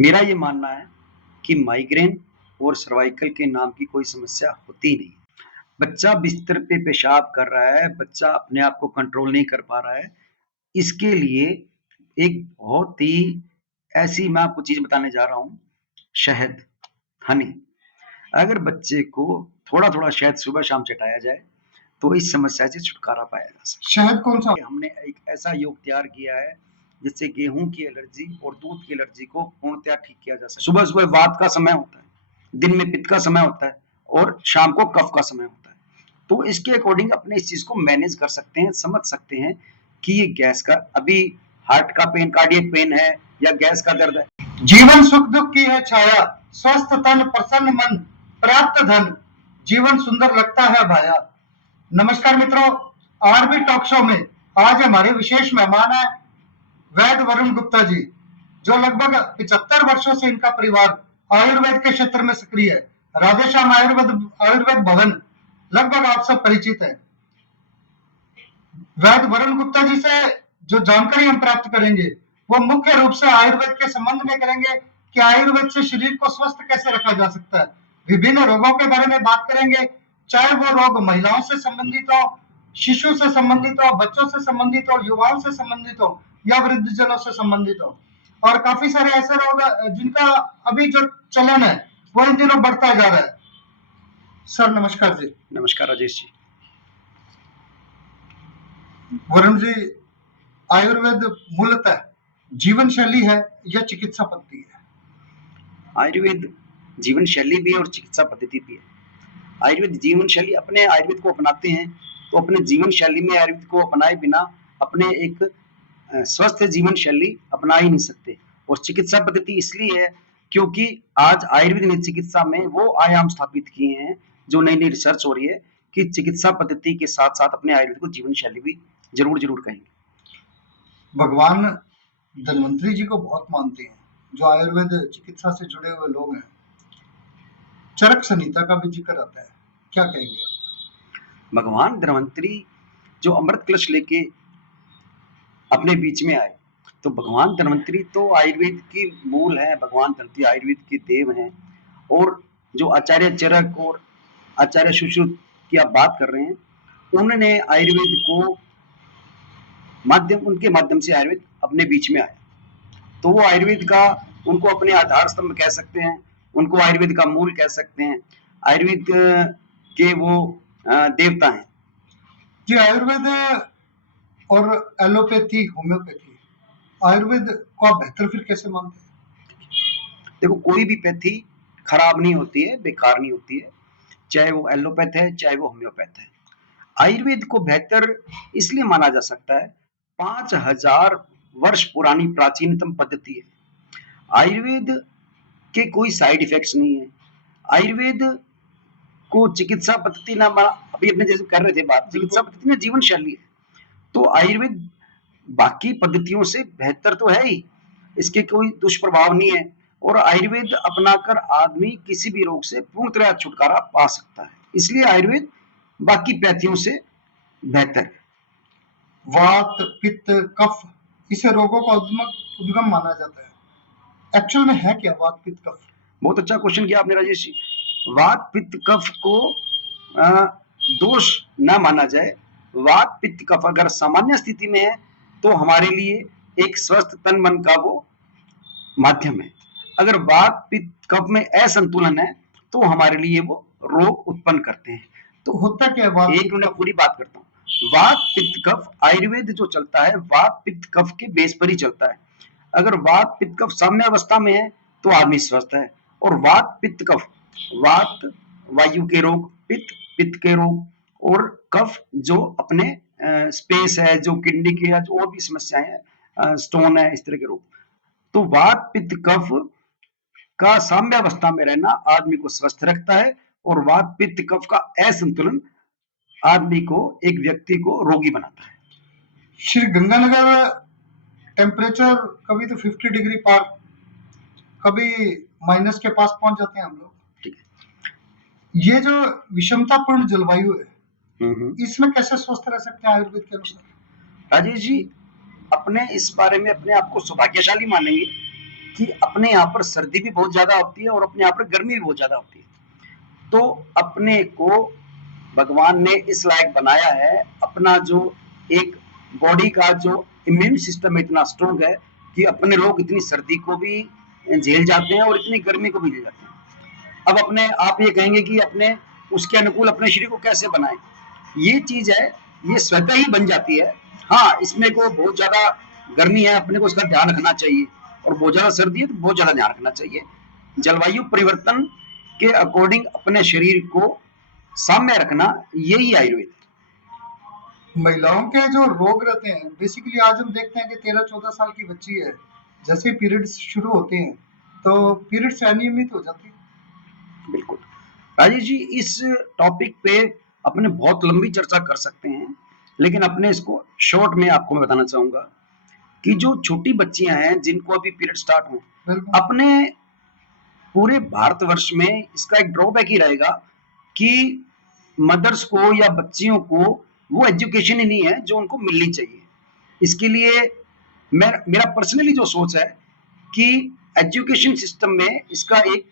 मेरा ये मानना है कि माइग्रेन और सर्वाइकल के नाम की कोई समस्या होती नहीं। बच्चा बिस्तर पे पेशाब कर रहा है, बच्चा अपने आप को कंट्रोल नहीं कर पा रहा है, इसके लिए एक बहुत ही ऐसी मैं आपको चीज़ बताने जा रहा हूँ, शहद, हनी। अगर बच्चे को थोड़ा-थोड़ा शहद सुबह-शाम चटाया जाए, तो इस समस्या से छुटकारा पाया जा सकता है। शहद कौन सा? हमने एक ऐसा योग तैयार किया है, जिससे गेहूँ की एलर्जी और दूध की एलर्जी को पूर्णतः ठीक किया जा सकता है। सुबह-सुबह वात का समय होता है, दिन में पित्त का समय होता है और शाम को कफ का समय होता है। तो इसके अकॉर्डिंग अपने इस चीज़ को मैनेज कर सकते हैं, समझ सकते हैं कि ये गैस का अभी हार्ट का पेन, कार्डियक पेन है या गैस का दर्द है। जीवन सुख दुख की है छाया, स्वस्थ तन प्रसन्न मन, प्राप्त धन, जीवन सुंदर लगता है भाया। नमस्कार मित्रों, आरबी टॉक शो में आज हमारे विशेष मेहमान है वैद्य वरुण गुप्ता जी, जो लगभग 75 वर्षों से इनका परिवार आयुर्वेद के क्षेत्र में सक्रिय है। राधेश्याम आयुर्वेद भवन लगभग आप सब परिचित है। वैद्य वरुण गुप्ता जी से जो जानकारी हम प्राप्त करेंगे वो मुख्य रूप से आयुर्वेद के संबंध में करेंगे कि आयुर्वेद से शरीर को स्वस्थ कैसे रखा जा सकता है। विभिन्न रोगों के बारे में बात करेंगे, चाहे वो रोग महिलाओं से संबंधित हो, शिशु से संबंधित हो, बच्चों से संबंधित हो, युवाओं से संबंधित हो या वृद्धजनों से संबंधित हो। और काफी सारे ऐसे रोग जिनका अभी जो चलन है वो इन दिनों बढ़ता जा रहा है। सर नमस्कार जी। नमस्कार राजेश जी। वरुण जी, आयुर्वेद मूलतः जीवन शैली है या चिकित्सा पद्धति है? आयुर्वेद जीवन शैली भी है और चिकित्सा पद्धति भी है। आयुर्वेद जीवन शैली अपने आयुर्वेद को अपनाते हैं तो अपने जीवन शैली में आयुर्वेद को अपनाए बिना अपने एक स्वस्थ जीवन शैली अपना ही नहीं सकते। और चिकित्सा पद्धति इसलिए है क्योंकि आज आयुर्वेद ने चिकित्सा में वो आयाम स्थापित किए हैं जो नई नई रिसर्च हो रही है कि चिकित्सा पद्धति के साथ साथ अपने आयुर्वेद को जीवन शैली भी जरूर जरूर कहेंगे। भगवान धन्वंतरी जी को बहुत मानते हैं जो आयुर्वेद चिकित्सा से जुड़े हुए लोग हैं। चरक संहिता का भी जिक्र आता है, क्या कहेंगे आप? भगवान धन्वंतरी जो अमृत कलश लेके अपने बीच में आए, तो भगवान धन्वंतरी तो आयुर्वेद की मूल है, भगवान धन्वंतरी आयुर्वेद के देव हैं। और जो आचार्य चरक और आचार्य सुश्रुत की आप बात कर रहे हैं, उन्होंने आयुर्वेद को उनके माध्यम से आयुर्वेद अपने बीच में आया। तो वो आयुर्वेद का उनको अपने आधार स्तंभ कह सकते हैं, उनको आयुर्वेद का मूल कह सकते हैं, आयुर्वेद के वो देवता हैं। जी, आयुर्वेद और एलोपैथी, होम्योपैथी, आयुर्वेद को आप बेहतर फिर कैसे मानते हैं? देखो, कोई भी पैथी खराब नहीं होती है, बेकार नहीं होती है, चाहे वो एलोपैथ है चाहे वो होम्योपैथ है। आयुर्वेद को बेहतर इसलिए माना जा सकता है, 5000 वर्ष पुरानी प्राचीनतम पद्धति है। आयुर्वेद के कोई साइड इफेक्ट्स नहीं है। आयुर्वेद को चिकित्सा पद्धति ना अभी अपने जैसे कर रहे थे बात, चिकित्सा पद्धति में जीवन शैली है। तो आयुर्वेद बाकी पद्धतियों से बेहतर तो है ही, इसके कोई दुष्प्रभाव नहीं है। और आयुर्वेद अपनाकर आदमी किसी भी रोग से पूर्णतः छुटकारा पा सकता है, इसलिए आयुर्वेद बाकी पैथियों से बेहतर है। वात, पित्त, कफ, इसे रोगों का उद्गम माना जाता है। एक्चुअल में है क्या वात, पित्त, कफ? बहुत अच्छा क्वेश्चन किया आपने राजेश जी। वात, पित्त, कफ को दोष न माना जाए। वात, पित्त, कफ अगर सामान्य स्थिति में है तो हमारे लिए एक स्वस्थ तन मन का वो माध्यम है। अगर वात, पित्त, कफ में असंतुलन है तो हमारे लिए वो रोग उत्पन्न करते हैं। तो होता क्या है? एक मिनट पूरी बात करता हूँ। वात, पित्त, कफ आयुर्वेद जो चलता है वात, पित्त, कफ के बेस पर ही चलता है। अगर वात, पित्त, कफ साम्य अवस्था में है तो आदमी स्वस्थ है। और वात, पित्त, कफ, वात वायु के रोग, पित्त पित्त के रोग और कफ जो अपने स्पेस है, जो किडनी के या जो और भी समस्याएं हैं, स्टोन है, इस तरह के रोग। तो वात, पित्त, कफ का साम्य अवस्था में रहना आदमी को स्वस्थ रखता है और वात, पित्त, कफ का असंतुलन आदमी को, एक व्यक्ति को रोगी बनाता है। श्री गंगानगर टेम्परेचर कभी तो 50 डिग्री पार, कभी माइनस के पास पहुंच जाते हैं हम लोग। ठीक है, ये जो विषमतापूर्ण जलवायु है, इसमें कैसे स्वस्थ रह सकते हैं आयुर्वेद के अनुसार? राजेश जी, अपने इस बारे में अपने आप को सौभाग्यशाली मानेंगे कि अपने यहाँ पर सर्दी भी बहुत ज्यादा होती है और अपने यहाँ पर गर्मी भी बहुत ज्यादा होती है। तो अपने को भगवान ने इस लायक बनाया है, अपना जो एक बॉडी का जो इम्यून सिस्टम इतना स्ट्रोंग है कि अपने लोग इतनी सर्दी को भी झेल जाते हैं और इतनी गर्मी को भी झेल जाते हैं। अब अपने आप ये कहेंगे कि अपने उसके अनुकूल अपने शरीर को कैसे बनाएं, ये चीज है, ये स्वतः ही बन जाती है। हाँ, इसमें को बहुत ज्यादा गर्मी है, अपने को उसका ध्यान रखना चाहिए, और बहुत ज्यादा सर्दी है तो बहुत ज्यादा ध्यान रखना चाहिए। जलवायु परिवर्तन के अकॉर्डिंग अपने शरीर को साम्य रखना, यही आयुर्वेद है। महिलाओं के जो रोग रहते हैं, बेसिकली आज हम देखते हैं कि 13-14 साल की बच्ची है, जैसे पीरियड्स शुरू होते हैं तो पीरियड्स अनियमित हो जाती है। बिल्कुल राजेश जी, इस टॉपिक पे अपने बहुत लंबी चर्चा कर सकते हैं, लेकिन अपने इसको शॉर्ट में आपको मैं बताना चाहूंगा कि जो छोटी बच्चियां हैं जिनको अभी पीरियड स्टार्ट हुए, बिल्कुल। अपने पूरे भारतवर्ष में इसका एक ड्रॉबैक ही रहेगा कि मदर्स को या बच्चियों को वो एजुकेशन ही नहीं है जो उनको मिलनी चाहिए। इसके लिए मेरा पर्सनली जो सोच है कि एजुकेशन सिस्टम में इसका एक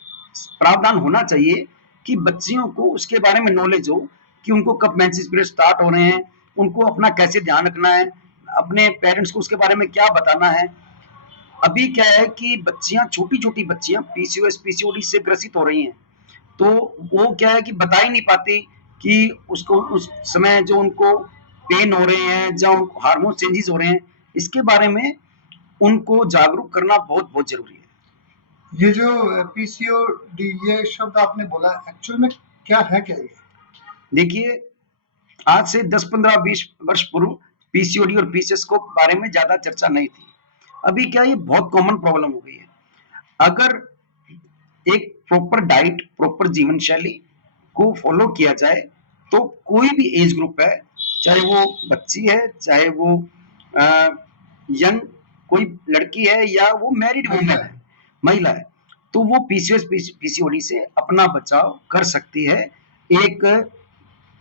प्रावधान होना चाहिए कि बच्चियों को उसके बारे में नॉलेज हो कि उनको कब मेंसेस पीरियड स्टार्ट हो रहे हैं, उनको अपना कैसे ध्यान रखना है, अपने पेरेंट्स को उसके बारे में क्या बताना है। अभी क्या है कि बच्चियां, छोटी छोटी बच्चियां पीसीओएस पीसीओडी से ग्रसित हो रही हैं, तो वो क्या है कि बता ही नहीं पाती कि उसको उस समय जो उनको पेन हो रहे हैं, जो हार्मोन चेंजेस हो रहे हैं, इसके बारे में उनको जागरूक करना बहुत बहुत जरूरी है। ये जो पीसीओडी ये शब्द आपने बोला, एक्चुअल में क्या है, क्या ये? देखिए, आज से 10-15-20 वर्ष पूर्व पीसीओडी और पीसीएस को बारे में ज्यादा चर्चा नहीं थी। अभी क्या, ये बहुत कॉमन प्रॉब्लम हो गई है। अगर एक प्रॉपर डाइट, प्रॉपर जीवन शैली को फॉलो किया जाए तो कोई भी एज ग्रुप है, चाहे वो बच्ची है, चाहे वो यंग कोई लड़की है, या वो मैरिड वुमेन है, महिला है, तो वो पीसीओएस पीसीओडी से अपना बचाव कर सकती है। एक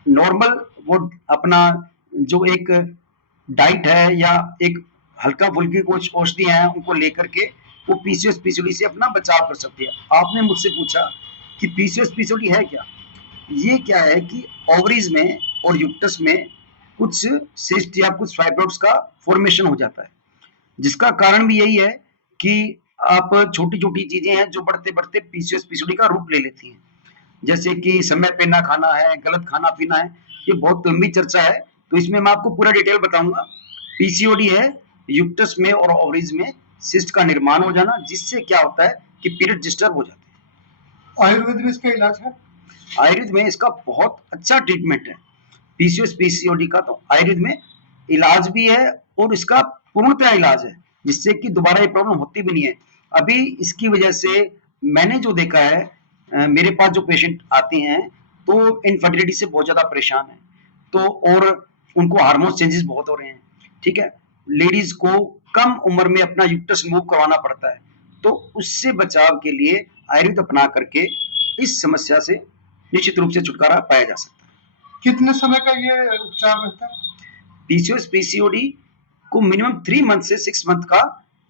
नॉर्मल वो अपना जो एक डाइट है या एक हल्का फुल्की कुछ औषधि है उनको लेकर के वो पीसीओएस पीसीओडी से अपना बचाव कर सकती है। आपने मुझसे पूछा कि पीसीओएस पीसीओडी है क्या, ये क्या है कि ओवरीज में और यूट्रस में कुछ सिस्ट या कुछ फाइब्रोइड्स का फॉर्मेशन हो जाता है, जिसका कारण भी यही है कि आप छोटी छोटी चीजें हैं जो बढ़ते बढ़ते पीसीओएस पीसीओडी का रूप ले लेती हैं, जैसे कि समय पे ना खाना है, गलत खाना पीना है। ये बहुत लंबी चर्चा है, तो इसमें मैं आपको पूरा डिटेल बताऊंगा। पीसीओडी है यूट्रस में और ओवरीज में सिस्ट का निर्माण हो जाना, जिससे क्या होता है कि पीरियड डिस्टर्ब हो जाते हैं। आयुर्वेद में इसका इलाज है? आयुर्वेद में इसका बहुत अच्छा ट्रीटमेंट है। पीसीओएस पीसीओडी का तो आयुर्वेद में इलाज भी है और इसका पूर्णतः इलाज है, जिससे कि दोबारा ये प्रॉब्लम होती भी नहीं है। अभी इसकी वजह से मैंने जो देखा है, मेरे पास जो पेशेंट आते हैं तो इनफर्टिलिटी से बहुत ज्यादा परेशान है, तो और उनको हार्मोन चेंजेस बहुत हो रहे हैं। ठीक है, लेडीज को कम उम्र में अपना यूट्रस मूव करवाना पड़ता है, तो उससे बचाव के लिए आयुर्वेद अपना करके इस समस्या से निश्चित रूप से छुटकारा पाया जा सकता है। कितने समय का ये उपचार रहता है? पीसीओएस पीसीओडी को मिनिमम 3 मंथ से 6 मंथ का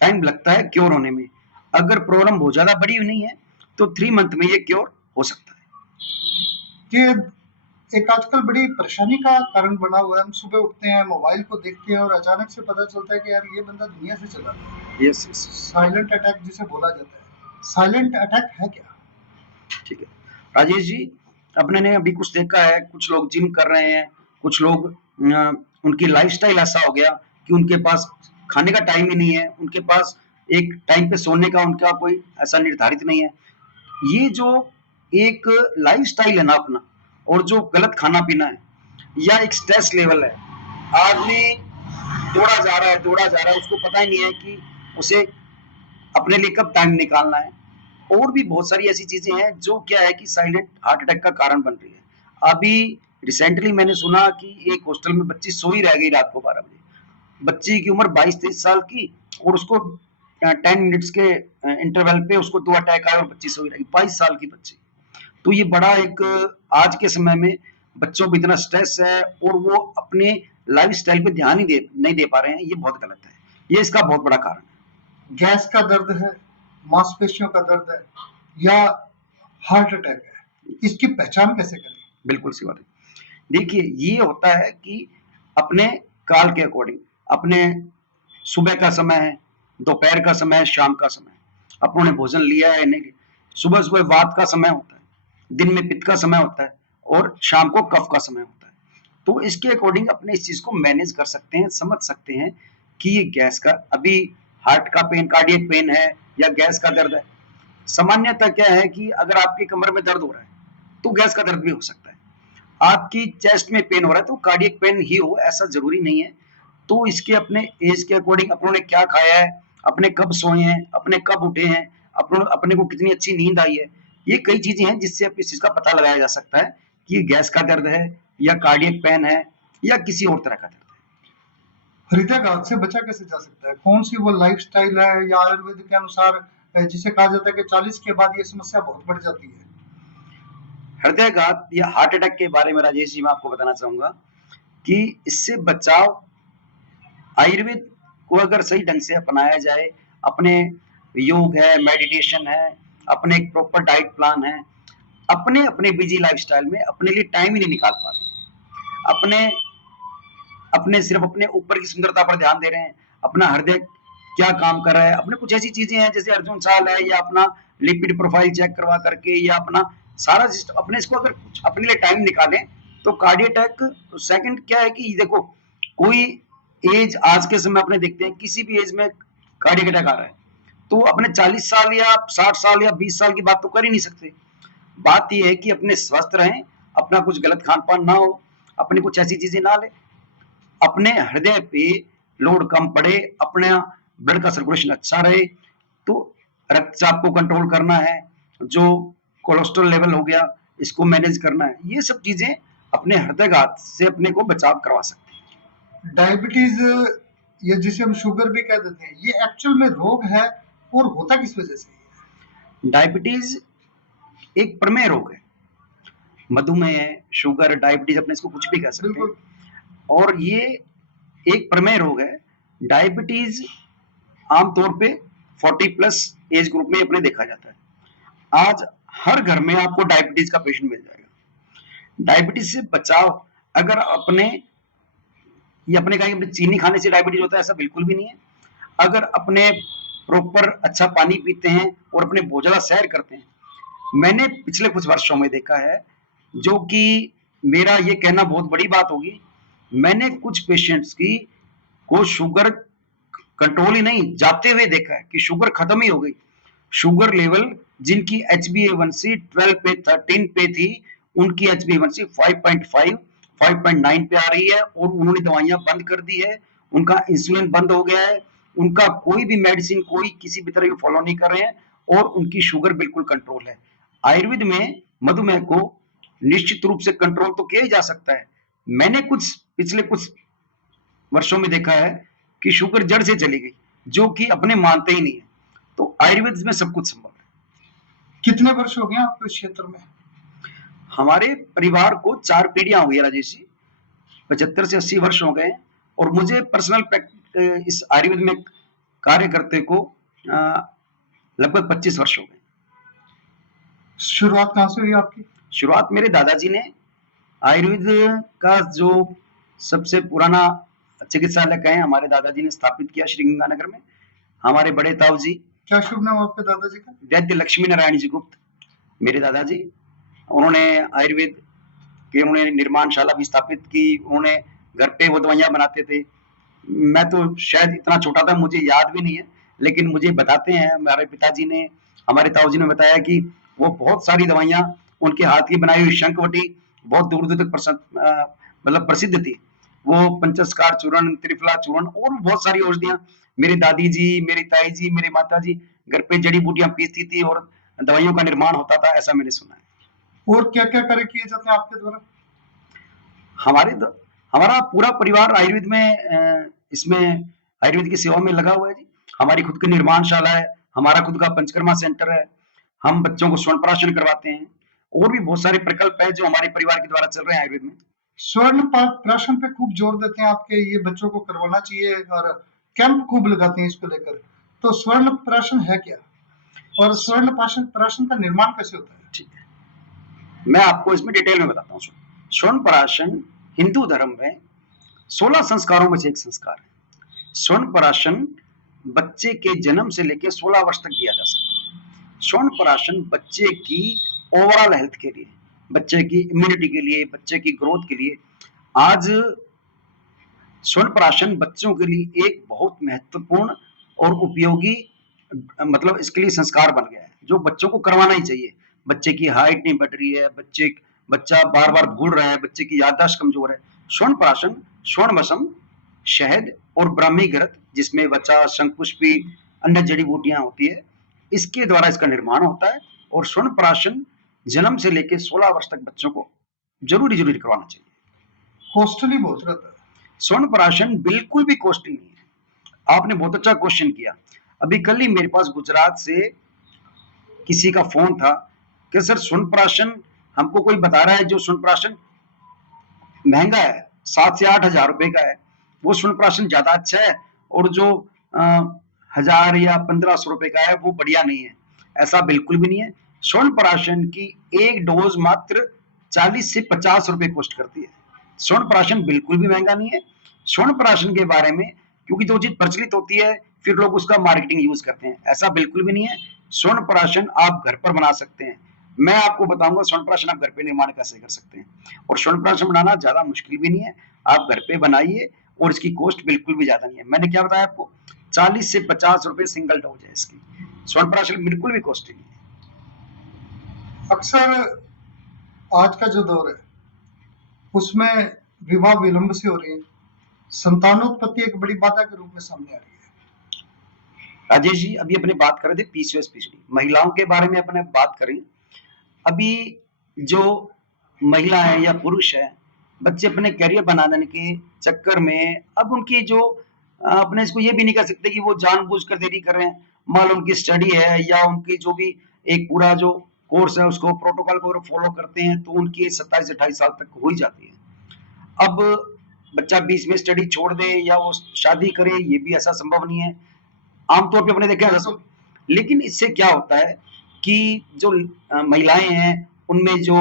टाइम लगता है क्योर होने में। अगर प्रॉब्लम बहुत ज्यादा बड़ी नहीं है तो 3 मंथ में ये क्योर हो सकता है। ये एक आजकल बड़ी परेशानी का कारण बना हुआ है। हम सुबह उठते हैं, मोबाइल को देखते हैं और अचानक से पता चलता है कि यार ये बंदा दुनिया से चला गया। यस यस, साइलेंट अटैक जिसे बोला जाता है, साइलेंट अटैक है क्या? ठीक है राजेश जी, अपने ने अभी कुछ देखा है, कुछ लोग जिम कर रहे हैं, कुछ लोग उनकी लाइफस्टाइल ऐसा हो गया कि उनके पास खाने का टाइम ही नहीं है, उनके पास एक टाइम पे सोने का उनका कोई ऐसा निर्धारित नहीं है। ये जो एक लाइफस्टाइल है ना अपना, और जो गलत खाना पीना है, या एक स्ट्रेस लेवल है, आदमी दौड़ा जा रहा है, उसको पता ही नहीं है कि उसे अपने लिए कब टाइम निकालना है। और भी बहुत सारी ऐसी चीजें हैं जो क्या है कि साइलेंट हार्ट अटैक का कारण बन रही है। अभी रिसेंटली मैंने सुना कि एक हॉस्टल में बच्ची सोई रह गई रात को 12 बजे। बच्ची की उम्र 22-23 साल की, और उसको 10 मिनट्स के इंटरवल पे उसको 2 अटैक आए और बच्ची सोई रही, 22 साल की बच्ची। तो ये बड़ा एक आज के समय में बच्चों को इतना स्ट्रेस है और वो अपने लाइफ स्टाइल पे ध्यान ही नहीं दे पा रहे हैं, ये बहुत गलत है, ये इसका बहुत बड़ा कारण है। गैस का दर्द है, मांसपेशियों का दर्द है या हार्ट अटैक है, इसकी पहचान कैसे करें? बिल्कुल सी बात है। देखिए, ये होता है कि अपने काल के अकॉर्डिंग, अपने सुबह का समय है, दोपहर का समय है, शाम का समय है, अपनों ने भोजन लिया है नहीं लिया। सुबह सुबह वात का समय होता है, दिन में पित्त का समय होता है और शाम को कफ का समय होता है। तो इसके अकॉर्डिंग अपने इस चीज को मैनेज कर सकते हैं, समझ सकते हैं कि ये गैस का अभी हार्ट का पेन, कार्डियक पेन है या गैस का दर्द है। सामान्यतः क्या है कि अगर आपके कमर में दर्द हो रहा है तो गैस का दर्द भी हो सकता है। आपकी चेस्ट में पेन हो रहा है तो कार्डियक पेन ही हो, ऐसा जरूरी नहीं है। तो इसके अपने एज के अकॉर्डिंग अपनों ने क्या खाया है, अपने कब सोए हैं, अपने कब उठे हैं, अपने को कितनी अच्छी नींद आई है, ये कई चीजें हैं जिससे आप इस चीज का पता लगाया जा सकता है कि ये गैस का दर्द है या कार्डियक पेन है या किसी और तरह का दर्द है। हृदयाघात से बचा कैसे जा सकता है? कौन सी वो लाइफस्टाइल है या आयुर्वेद के अनुसार जिसे कहा जाता है कि 40 के बाद ये समस्या बहुत बढ़ जाती है? हृदयाघात या हार्ट अटैक के बारे में राजेश जी मैं आपको बताना चाहूंगा कि इससे बचाव आयुर्वेद को अगर सही ढंग से अपनाया जाए, अपने योग है, मेडिटेशन है, अपने एक प्रॉपर डाइट प्लान है, अपने अपने बिजी लाइफस्टाइल में अपने लिए टाइम ही नहीं निकाल पा रहे, अपने अपने सिर्फ अपने ऊपर की सुंदरता पर ध्यान दे रहे हैं, अपना हृदय क्या काम कर रहा है, अपने कुछ ऐसी चीजें हैं जैसे अर्जुन साल है या अपना लिपिड प्रोफाइल चेक करवा करके या अपना सारा अपने इसको अगर कुछ अपने लिए टाइम निकालें तो कार्डियक अटैक सेकंड क्या है कि देखो कोई एज आज के समय अपने देखते हैं किसी भी एज में कार्डियक अटैक आ रहा है तो अपने 40 साल या 60 साल या 20 साल की बात तो कर ही नहीं सकते। बात यह है कि अपने स्वस्थ रहें, अपना कुछ गलत खान पान ना हो, अपनी कुछ ऐसी चीजें ना ले, अपने हृदय पे लोड कम पड़े, अपने ब्लड का सर्कुलेशन अच्छा रहे, तो रक्तचाप को कंट्रोल करना है, जो कोलेस्ट्रॉल लेवल हो गया इसको मैनेज करना है, ये सब चीजें अपने हृदयाघात से अपने को बचाव करवा सकते हैं। डायबिटीज या जिसे हम शुगर भी कह देते हैं, ये एक्चुअल में रोग है और होता किस वजह से है? डायबिटीज एक प्रमेय रोग है, मधुमेह, शुगर, डायबिटीज अपने इसको कुछ भी कह सकते हैं, और ये एक प्रमेय रोग है। डायबिटीज आमतौर पे 40 प्लस एज ग्रुप में अपने देखा जाता है। आज हर घर में आपको डायबिटीज का पेशेंट मिल जाएगा। डायबिटीज से बचाव अगर अपने ये अपने कहेंगे चीनी खाने से डायबिटीज होता है, ऐसा बिल्कुल भी नहीं है। अगर अपने प्रॉपर अच्छा पानी पीते हैं और अपने बहुत ज्यादा सैर करते हैं, मैंने पिछले कुछ वर्षों में देखा है, जो कि मेरा ये कहना बहुत बड़ी बात होगी, मैंने कुछ पेशेंट्स की को शुगर कंट्रोल ही नहीं जाते हुए देखा है कि शुगर खत्म ही हो गई। शुगर लेवल जिनकी HbA1c 12 पे 13 पे थी, उनकी HbA1c 5.5 5.9 पे आ रही है और उन्होंने दवाइयां बंद कर दी है, उनका इंसुलिन बंद हो गया है, उनका कोई भी मेडिसिन कोई किसी भी तरह की फॉलो नहीं कर रहे हैं और उनकी शुगर बिल्कुल कंट्रोल है। आयुर्वेद में मधुमेह को निश्चित रूप से कंट्रोल तो किया ही जा सकता है। मैंने कुछ पिछले कुछ वर्षों में देखा है कि शुगर जड़ से चली गई, जो कि अपने मानते ही नहीं है। तो आयुर्वेद में सब कुछ संभव है। कितने वर्ष हो गए आपको इस क्षेत्र में? हमारे परिवार को 4 पीढ़ियां हो गई राजेश जी, 75 से 80 वर्ष हो गए और मुझे पर्सनल इस आयुर्वेद में कार्य करते को लगभग 25 वर्ष हो गए। शुरुआत कहाँ से हुई आपकी? शुरुआत मेरे दादाजी ने आयुर्वेद का जो सबसे पुराना चिकित्सालय कहें हमारे दादाजी ने स्थापित किया श्री गंगानगर में। हमारे बड़े ताऊ जी, क्या शुभ नाम आपके दादाजी का? वैद्य लक्ष्मी नारायण जी गुप्त मेरे दादाजी, उन्होंने आयुर्वेद के उन्होंने निर्माणशाला भी स्थापित की, उन्होंने घर पे वो दवाइयां बनाते थे। मैं तो शायद इतना छोटा था मुझे याद भी नहीं है, लेकिन मुझे बताते हैं हमारे पिताजी ने, हमारे ताऊ जी ने बताया कि वो बहुत सारी दवाइयां उनके हाथ की बनाई हुई शंखवटी बहुत दूर दूर तक मतलब प्रसिद्ध थी। वो पंचस्कार चूर्ण, त्रिफला चूर्ण और बहुत सारी औषधियां मेरी दादी जी, मेरी ताई जी, मेरी माता जी घर पे जड़ी बूटियां पीसती थी और दवाइयों का निर्माण होता था, ऐसा मैंने सुना है। और क्या क्या कार्य किए जाते हैं आपके द्वारा? हमारा पूरा परिवार आयुर्वेद में इसमें आयुर्वेद की सेवा में लगा हुआ है जी। हमारी खुद की निर्माणशाला है, हमारा खुद का पंचकर्मा सेंटर है, हम बच्चों को स्वर्ण प्राशन करवाते हैं और भी बहुत सारे प्रकल्प है जो हमारे परिवार के द्वारा चल रहे हैं आयुर्वेद में। स्वर्ण प्राशन पे खूब जोर देते हैं आपके, ये बच्चों को करवाना चाहिए और कैंप खूब लगाते हैं इसको लेकर, तो स्वर्ण प्राशन है क्या? और स्वर्ण प्राशन प्राशन का निर्माण कैसे होता है? ठीक है, मैं आपको इसमें डिटेल में बताता हूँ। स्वर्ण प्राशन हिंदू धर्म में 16 संस्कारों में से एक संस्कार है। स्वर्ण प्राशन बच्चे के जन्म से लेकर 16 वर्ष तक दिया जा सकता है। स्वर्ण प्राशन बच्चे की ओवरऑल हेल्थ के लिए, बच्चे की इम्यूनिटी के लिए, बच्चे की ग्रोथ के लिए, आज स्वर्ण प्राशन बच्चों के लिए एक बहुत महत्वपूर्ण और उपयोगी, मतलब इसके लिए संस्कार बन गया है जो बच्चों को करवाना ही चाहिए। बच्चे की हाइट नहीं बढ़ रही है, बच्चा बार बार भूल रहा है, बच्चे की याददाश्त कमजोर है। स्वर्ण प्राशन, स्वर्ण भस्म, शहद और ब्राह्मी घृत, जिसमें वचा, शंखपुष्पी, अन्य जड़ी बूटियां होती है, इसके द्वारा इसका निर्माण होता है। और स्वर्ण प्राशन जन्म से लेकर 16 वर्ष तक बच्चों को जरूरी करवाना चाहिए। कॉस्टली बहुत रहता है। स्वर्ण प्राशन बिल्कुल भी कॉस्टली नहीं है। आपने बहुत अच्छा क्वेश्चन किया। अभी कल ही मेरे पास गुजरात से किसी का फोन था कि सर स्वर्ण प्राशन हमको कोई बता रहा है जो स्वर्ण प्राशन महंगा है, 7 से 8 हजार रुपए का है, वो स्वर्ण प्राशन ज्यादा अच्छा है, और जो 1000 या 1500 रुपए का है वो बढ़िया नहीं है। ऐसा बिल्कुल भी नहीं है। स्वर्ण प्राशन की एक डोज मात्र 40 से 50 रुपए कॉस्ट करती है। स्वर्ण प्राशन बिल्कुल भी महंगा नहीं है। स्वर्ण प्राशन के बारे में क्योंकि जो चीज प्रचलित होती है फिर लोग उसका मार्केटिंग यूज करते हैं, ऐसा बिल्कुल भी नहीं है। स्वर्ण प्राशन आप घर पर बना सकते हैं। मैं आपको बताऊंगा स्वर्ण प्राशन आप घर पे निर्माण कैसे कर सकते हैं। और स्वर्ण प्राशन बनाना ज्यादा मुश्किल भी नहीं है, आप घर पे बनाइए, और इसकी कॉस्ट बिल्कुल भी ज्यादा नहीं है। मैंने क्या बताया आपको, 40 से 50 रुपए सिंगल डोज है इसकी। स्वर्ण प्राशन बिल्कुल भी कॉस्टली नहीं है। अक्सर आज का जो दौर है उसमें विवाह विलंब से हो रही है, संतानोत्पत्ति एक बड़ी बाधा के रूप में सामने आ रही है। राजेश जी, अभी अपने बात कर रहे थे पीसीओएस पीसीडी, महिलाओं के बारे में अपने बात करें। अभी जो महिला है या पुरुष है, बच्चे अपने करियर बनाने के चक्कर में अब उनकी जो अपने इसको ये भी नहीं कह सकते कि वो जानबूझकर देरी कर रहे हैं। मान लो उनकी स्टडी है या उनकी जो भी एक पूरा जो कोर्स है उसको प्रोटोकॉल को फॉलो करते हैं तो उनकी 27-28 साल तक हो ही जाती है। अब बच्चा बीच में स्टडी छोड़ दे या वो शादी करे, ये भी ऐसा संभव नहीं है। आमतौर पे अपने देखा है। लेकिन इससे क्या होता है कि जो महिलाएं हैं उनमें जो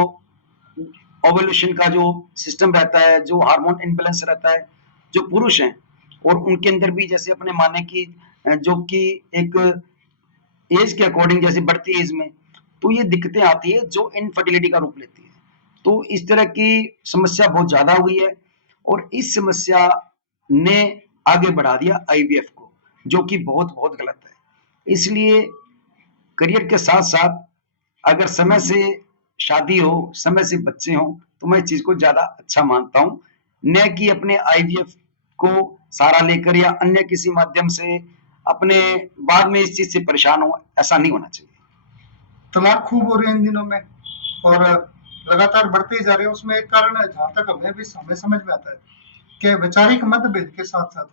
ओवुलेशन का जो सिस्टम रहता है, जो हार्मोन इम्बैलेंस रहता है, जो पुरुष हैं और उनके अंदर भी जैसे अपने माने की जो कि एक एज के अकॉर्डिंग जैसे बढ़ती एज में तो ये दिक्कतें आती है जो इनफर्टिलिटी का रूप लेती है। तो इस तरह की समस्या बहुत ज्यादा हुई है और इस समस्या ने आगे बढ़ा दिया आईवीएफ को, जो कि बहुत बहुत गलत है। इसलिए करियर के साथ साथ अगर समय से शादी हो, समय से बच्चे हो, तो मैं इस चीज को ज्यादा अच्छा मानता हूं, न कि अपने आईवीएफ को सहारा लेकर या अन्य किसी माध्यम से अपने बाद में इस चीज से परेशान हो। ऐसा नहीं होना चाहिए। तलाक खूब हो रहे हैं इन दिनों में और लगातार बढ़ते ही जा रहे हैं। उसमें एक कारण है, जहां तक हमें समझ में आता है, कि वैचारिक मतभेद के साथ साथ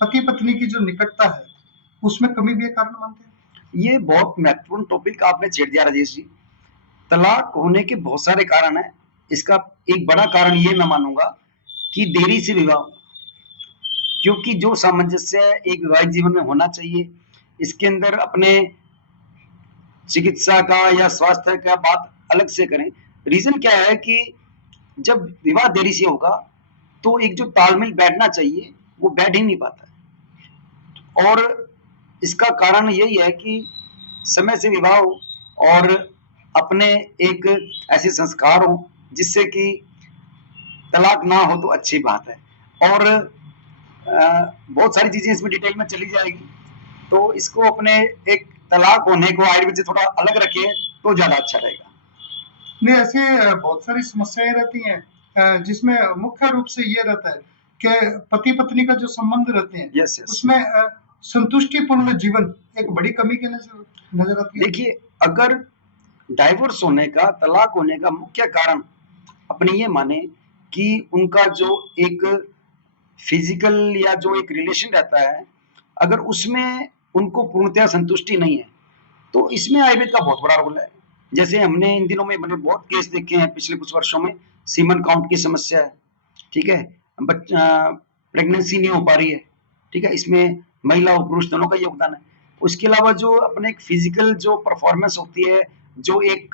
पति पत्नी की जो निकटता है उसमें कमी भी एक कारण मानते हैं। ये बहुत महत्वपूर्ण टॉपिक आपने छेड़ दिया राजेश जी। तलाक होने के बहुत सारे कारण हैं। इसका एक बड़ा कारण ये मैं मानूंगा कि देरी से विवाह, क्योंकि जो सामंजस्य एक विवाहित जीवन में होना चाहिए, इसके अंदर अपने चिकित्सा का या स्वास्थ्य का बात अलग से करें। रीजन क्या है कि जब विवाह देरी से होगा तो एक जो तालमेल बैठना चाहिए वो बैठ ही नहीं पाता है। और इसका कारण यही है कि समय से विवाह हो और अपने एक ऐसे संस्कार हो जिससे कि तलाक ना हो तो अच्छी बात है। और बहुत सारी चीजें इसमें डिटेल में चली जाएगी, तो इसको अपने एक तलाक होने को आयुर्वेद से थोड़ा अलग रखे तो ज्यादा अच्छा रहेगा। नहीं, ऐसे बहुत सारी समस्याएं रहती हैं जिसमें मुख्य रूप से ये रहता है कि पति पत्नी का जो संबंध रहते हैं यस यस। उसमें संतुष्टिपूर्ण जीवन एक बड़ी कमी के नजर आती है। देखिए, अगर डाइवोर्स होने का, तलाक होने का मुख्य कारण अपने ये माने कि उनका जो एक फिजिकल या जो एक रिलेशन रहता है, अगर उसमें उनको पूर्णतः संतुष्टि नहीं है, तो इसमें आयुर्वेद का बहुत बड़ा रोल है। जैसे हमने इन दिनों में मैंने बहुत केस देखे हैं पिछले कुछ वर्षों में, सीमन काउंट की समस्या है, ठीक है, प्रेगनेंसी नहीं हो पा रही है, ठीक है, इसमें महिला और पुरुष दोनों का योगदान है। उसके अलावा जो अपने एक फिजिकल जो परफॉर्मेंस होती है, जो एक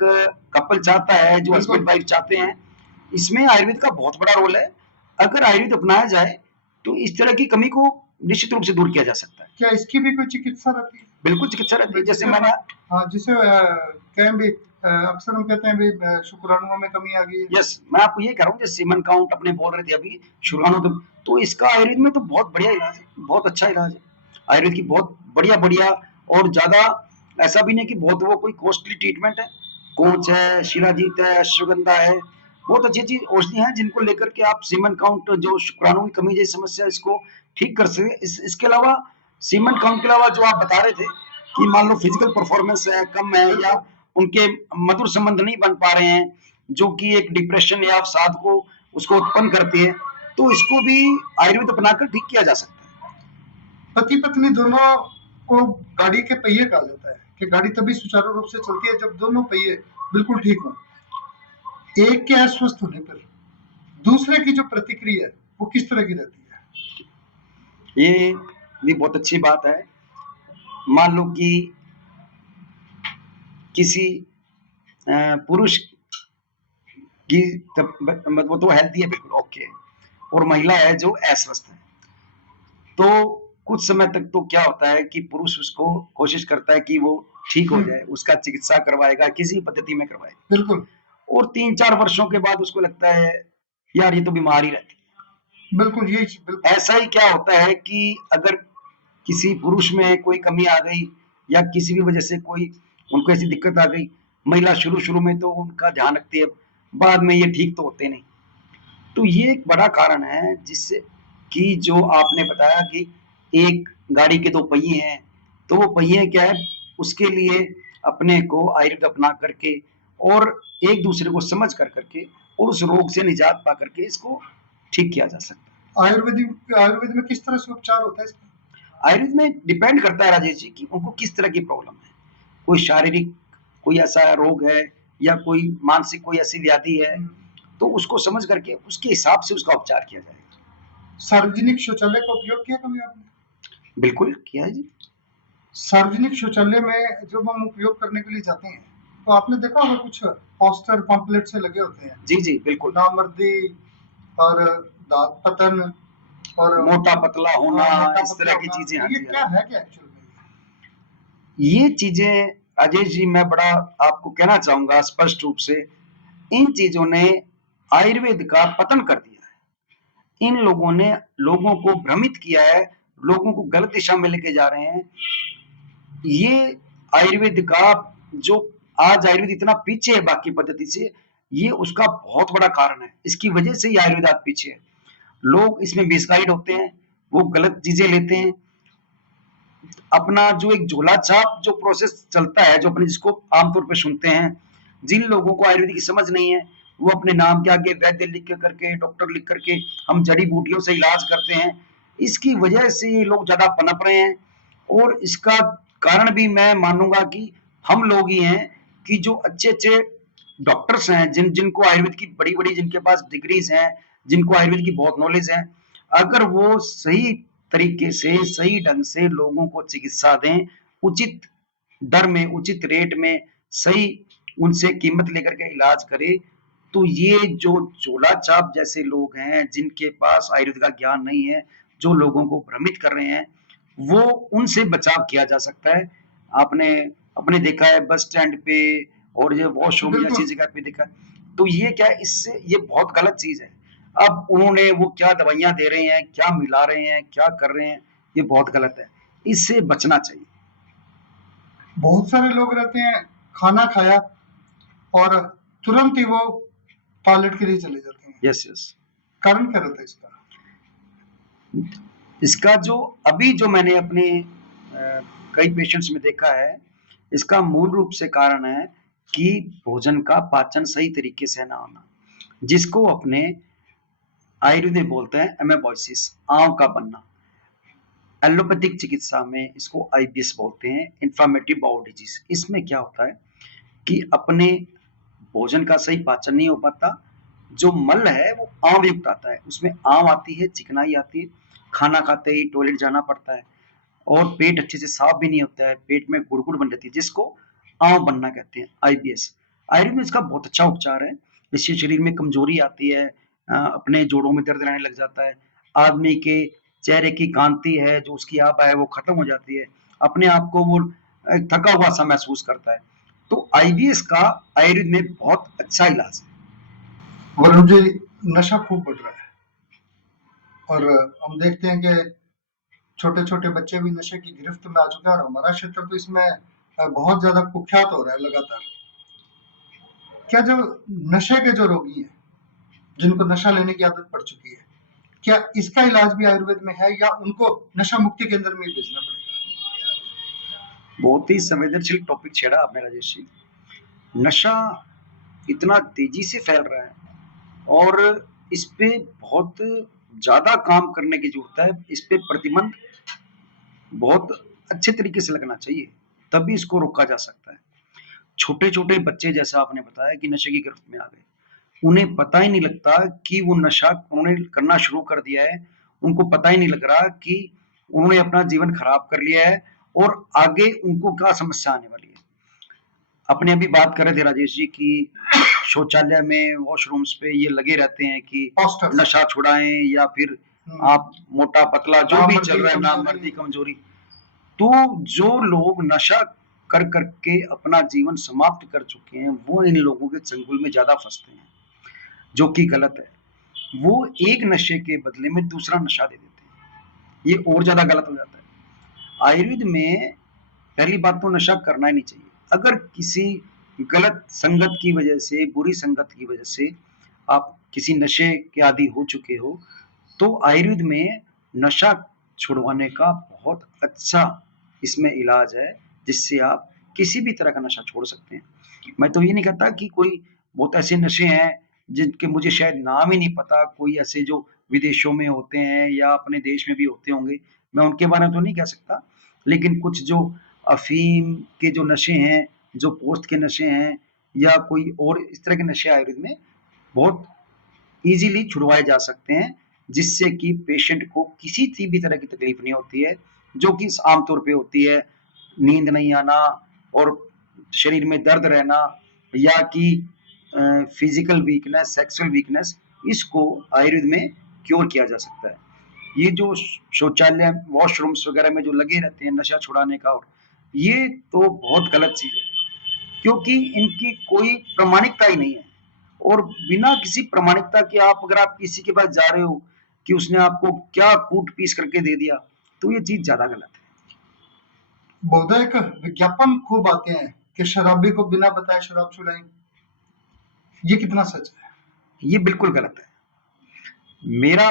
कपल चाहता है, जो बिल्कुल। हस्बैंड वाइफ चाहते हैं, इसमें आयुर्वेद का बहुत बड़ा रोल है। अगर आयुर्वेद अपनाया जाए तो इस तरह की कमी को निश्चित रूप से दूर किया जा सकता है। क्या इसकी भी कोई चिकित्सा रहती है? बिल्कुल चिकित्सा रहती है, जैसे जिसे मैंने हाँ, जिसे कहें भी अक्सर हम कहते हैं भी शुक्राणुओं में कमी आ गई है। यस, मैं आपको ये कह रहा हूँ, जैसे सीमन काउंट अपने बोल रहे थे अभी शुरुआत में, तो इसका आयुर्वेद में तो बहुत बढ़िया इलाज है, बहुत अच्छा इलाज है आयुर्वेद की, बहुत बढ़िया बढ़िया। और ज्यादा ऐसा भी नहीं कि बहुत वो कोई कॉस्टली ट्रीटमेंट है। कोंच है, शिलाजीत है, अश्वगंधा है, बहुत अच्छी अच्छी औषधि हैं जिनको लेकर के आप सीमन काउंट, जो शुक्राणु की कमी जैसी समस्या, इसको ठीक कर सके। इसके अलावा सीमन काउंट के अलावा जो आप बता रहे थे कि मान लो फिजिकल परफॉर्मेंस है कम है, या उनके मधुर संबंध नहीं बन पा रहे हैं, जो कि एक डिप्रेशन या अवसाद को उसको उत्पन्न करती है, तो इसको भी आयुर्वेद अपनाकर ठीक किया जा सकता है। पति पत्नी दोनों को गाड़ी के पहिए कहा जाता है कि गाड़ी तभी सुचारू रूप से चलती है जब दोनों पहिए बिल्कुल ठीक हो। एक के अस्वस्थ होने पर दूसरे की जो प्रतिक्रिया है वो किस तरह की रहती है? ये भी बहुत अच्छी बात है। मान लो कि किसी पुरुष की मतलब वो तो हेल्थी है, बिल्कुल ओके, और महिला है जो अस्वस्थ है, तो कुछ समय तक तो क्या होता है कि पुरुष उसको कोशिश करता है कि वो ठीक हो जाए, उसका चिकित्सा करवाएगा, किसी पद्धति में करवाएगा, बिल्कुल और 3-4 वर्षों के बाद उसको लगता है यार ये तो बीमार ही रहती है। बिल्कुल यही बिल्कुल ऐसा ही क्या होता है कि अगर किसी पुरुष में कोई कमी आ गई, या किसी भी वजह से कोई उनको ऐसी दिक्कत आ गई, महिला शुरू शुरू में तो उनका ध्यान रखती है, बाद में ये ठीक तो होते नहीं। तो ये एक बड़ा कारण है जिससे कि जो आपने बताया कि एक गाड़ी के दो पहिए हैं, तो वो पहिए क्या है, उसके लिए अपने को आयुर्वेद अपना करके और एक दूसरे को समझ कर करके और उस रोग से निजात पा करके इसको ठीक किया जा सकता है। आयुर्वेद में किस तरह से उपचार होता है इसका? आयुर्वेद में डिपेंड करता है राजेश जी कि उनको किस तरह की प्रॉब्लम है, कोई शारीरिक कोई ऐसा रोग है, या कोई मानसिक कोई ऐसी व्याधि है, तो उसको समझ करके उसके हिसाब से उसका उपचार किया जाएगा। सार्वजनिक शौचालय का उपयोग किया कभी आपने? बिल्कुल किया है जी। सार्वजनिक शौचालय में जब हम उपयोग करने के लिए जाते हैं तो आपने देखा होगा कुछ पोस्टर पंपलेट से लगे होते हैं, जी जी बिल्कुल, नामर्दी और दांत पतन और मोटा पतला होना, मोटा इस पतला तरह की होना, चीजें। तो हाँ ये जी, क्या हाँ है क्या एक्चुअल में? जी, ये चीजें अजय जी मैं बड़ा आपको कहना चाहूंगा स्पष्ट रूप से, इन चीजों ने आयुर्वेद का पतन कर दिया है। इन लोगों ने लोगों को भ्रमित किया है, लोगों को गलत दिशा में लेके जा रहे हैं। ये आयुर्वेद का जो आज आयुर्वेद इतना पीछे है बाकी पद्धति से, ये उसका बहुत बड़ा कारण है। इसकी वजह से ही आयुर्वेद आज पीछे है। लोग इसमें मिसगाइड होते हैं, वो गलत चीजें लेते हैं। अपना जो एक झोला छाप जो प्रोसेस चलता है, जो अपने जिसको आमतौर पे सुनते हैं, जिन लोगों को आयुर्वेद की समझ नहीं है, वो अपने नाम के आगे वैद्य लिख के करके, डॉक्टर लिख करके हम जड़ी बूटियों से इलाज करते हैं। इसकी वजह से ये लोग ज्यादा पनप रहे हैं, और इसका कारण भी मैं मानूंगा कि हम लोग ही हैं, कि जो अच्छे अच्छे डॉक्टर्स हैं, जिनको आयुर्वेद की बड़ी बड़ी, जिनके पास डिग्रीज हैं, जिनको आयुर्वेद की बहुत नॉलेज है, अगर वो सही तरीके से सही ढंग से लोगों को चिकित्सा दें, उचित दर में, उचित रेट में, सही उनसे कीमत लेकर के इलाज करे, तो ये जो झोला छाप जैसे लोग हैं, जिनके पास आयुर्वेद का ज्ञान नहीं है, जो लोगों को भ्रमित कर रहे हैं, वो उनसे बचाव किया जा सकता है। आपने अपने देखा है बस स्टैंड पे और ये वॉशरूम जैसी जगह पे देखा, तो ये क्या है, इससे ये बहुत गलत चीज है। अब उन्होंने वो क्या दवाइयां दे रहे हैं, क्या मिला रहे हैं, क्या कर रहे हैं, ये बहुत गलत है, इससे बचना चाहिए। बहुत सारे लोग रहते हैं, खाना खाया और तुरंत ही वो टॉयलेट के लिए चले जाते हैं। यस यस, कारण क्या रहता है इसका? इसका जो अभी जो मैंने अपने कई पेशेंट्स में देखा है, इसका मूल रूप से कारण है कि भोजन का पाचन सही तरीके से ना होना, जिसको अपने आयुर्वेद में बोलते हैं एमेबॉइसिस, आंव का बनना। एलोपैथिक चिकित्सा में इसको आईबीएस बोलते हैं, इन्फ्लामेटरी बाउल डिजीज। इसमें क्या होता है कि अपने भोजन का सही पाचन नहीं हो पाता, जो मल है वो आंव युक्त आता है, उसमें आंव आती है, चिकनाई आती है, खाना खाते ही टॉयलेट जाना पड़ता है, और पेट अच्छे से साफ भी नहीं होता है, पेट में गुड़गुड़ बन जाती है, जिसको आंव बनना कहते हैं, आईबीएस। आयुर्वेद में इसका बहुत अच्छा उपचार है। इससे शरीर में कमजोरी आती है, अपने जोड़ों में दर्द रहने लग जाता है, आदमी के चेहरे की कांति है, जो उसकी आभा है, वो खत्म हो जाती है, अपने आप को वो थका हुआ सा महसूस करता है। तो आईबीएस का आयुर्वेद में बहुत अच्छा इलाज है। वरुण जी, नशा खूब बढ़ रहा है और हम देखते हैं कि छोटे छोटे बच्चे भी नशे की गिरफ्त में आ चुके हैं और हमारा क्षेत्र तो इसमें बहुत ज्यादा कुख्यात हो रहा है लगातार। क्या जो नशे के जो रोगी हैं, जिनको नशा लेने की आदत पड़ चुकी है, क्या इसका इलाज भी आयुर्वेद में है या उनको नशा मुक्ति केंद्र में ही भेजना पड़ेगा? बहुत ही संवेदनशील टॉपिक छेड़ा आपने राजेश जी। नशा इतना तेजी से फैल रहा है और इस पे बहुत ज्यादा काम करने की जरूरत है। इस पे प्रतिबंध बहुत अच्छे तरीके से लगना चाहिए, तभी इसको रोका जा सकता है। छोटे छोटे बच्चे, जैसा आपने बताया कि नशे की गिरफ्त में आ गए, उन्हें पता ही नहीं लगता कि वो नशा उन्होंने करना शुरू कर दिया है, उनको पता ही नहीं लग रहा कि उन्होंने अपना जीवन खराब कर लिया है और आगे उनको क्या समस्या आने वाली है। अपने अभी बात कर रहे थे राजेश जी की शौचालय में, वॉशरूम्स पे ये लगे रहते हैं कि पोस्टर्स। नशा छुड़ाएं, या फिर आप मोटा पतला जो भी चल रहा है, नाम मर्दी कमजोरी। तो जो लोग नशा कर करके अपना जीवन समाप्त कर चुके हैं, वो इन लोगों के चंगुल में ज्यादा फंसते हैं, जो कि गलत है। वो एक नशे के बदले में दूसरा नशा दे देते हैं, ये और ज्यादा गलत हो जाता है। आयुर्वेद में पहली बात तो नशा करना ही नहीं चाहिए। अगर किसी गलत संगत की वजह से, बुरी संगत की वजह से आप किसी नशे के आदि हो चुके हो, तो आयुर्वेद में नशा छुड़वाने का बहुत अच्छा इसमें इलाज है, जिससे आप किसी भी तरह का नशा छोड़ सकते हैं। मैं तो ये नहीं कहता कि कोई बहुत ऐसे नशे हैं जिनके मुझे शायद नाम ही नहीं पता, कोई ऐसे जो विदेशों में होते हैं या अपने देश में भी होते होंगे, मैं उनके बारे में तो नहीं कह सकता। लेकिन कुछ जो अफीम के जो नशे हैं, जो पोस्त के नशे हैं, या कोई और इस तरह के नशे आयुर्वेद में बहुत इजीली छुड़वाए जा सकते हैं, जिससे कि पेशेंट को किसी भी तरह की तकलीफ नहीं होती है, जो कि आमतौर पे होती है नींद नहीं आना और शरीर में दर्द रहना, या कि फिजिकल वीकनेस, सेक्सुअल वीकनेस। इसको आयुर्वेद में क्योर किया जा सकता है। ये जो शौचालय, वॉशरूम्स वगैरह में जो लगे रहते हैं नशा छुड़ाने का, और ये तो बहुत गलत चीज है, क्योंकि इनकी कोई प्रमाणिकता ही नहीं है। और बिना किसी प्रमाणिकता के आप, अगर आप किसी के पास जा रहे हो कि उसने आपको क्या कूट पीस करके दे दिया, तो ये चीज ज्यादा गलत है। बहुतेक विज्ञापन खूब आते हैं कि शराबी को बिना बताए शराब छुड़ाएं, ये कितना सच है? ये बिल्कुल गलत है। मेरा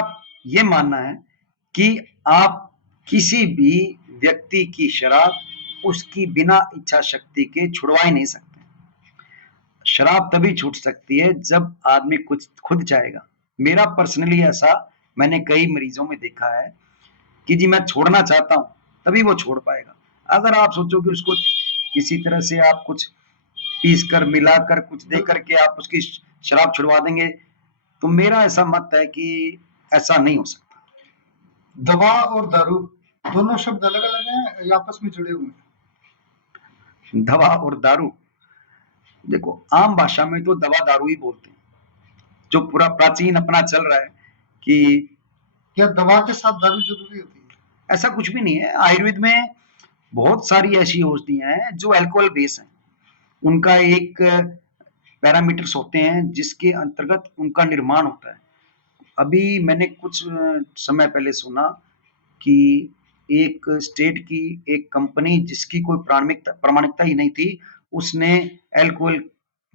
ये मानना है कि आप किसी भी व्यक्ति की शराब उसकी बिना इच्छा शक्ति के छुड़वा ही नहीं सकते। शराब तभी छूट सकती है जब आदमी कुछ खुद चाहेगा। मेरा पर्सनली ऐसा मैंने कई मरीजों में देखा है कि जी मैं छोड़ना चाहता हूं, तभी वो छोड़ पाएगा। अगर आप सोचो कि उसको किसी तरह से आप कुछ पीस कर, मिलाकर, कुछ दे करके आप उसकी शराब छुड़वा देंगे, तो मेरा ऐसा मत है कि ऐसा नहीं हो सकता। दवा और दारू दोनों शब्द अलग अलग हैं या आपस में जुड़े हुए हैं? दवा और दारू, देखो आम भाषा में तो दवा दारू ही बोलते हैं, जो पूरा प्राचीन अपना चल रहा है कि क्या दवा के साथ दारू जरूरी होती है? ऐसा कुछ भी नहीं है। आयुर्वेद में बहुत सारी ऐसी औषधियां हैं जो अल्कोहल बेस हैं। उनका एक पैरामीटर्स होते हैं जिसके अंतर्गत उनका निर्माण होता है। अभी मैंने कुछ समय पहले सुना कि एक स्टेट की एक कंपनी, जिसकी कोई प्रामाणिकता ही नहीं थी, उसने अल्कोहल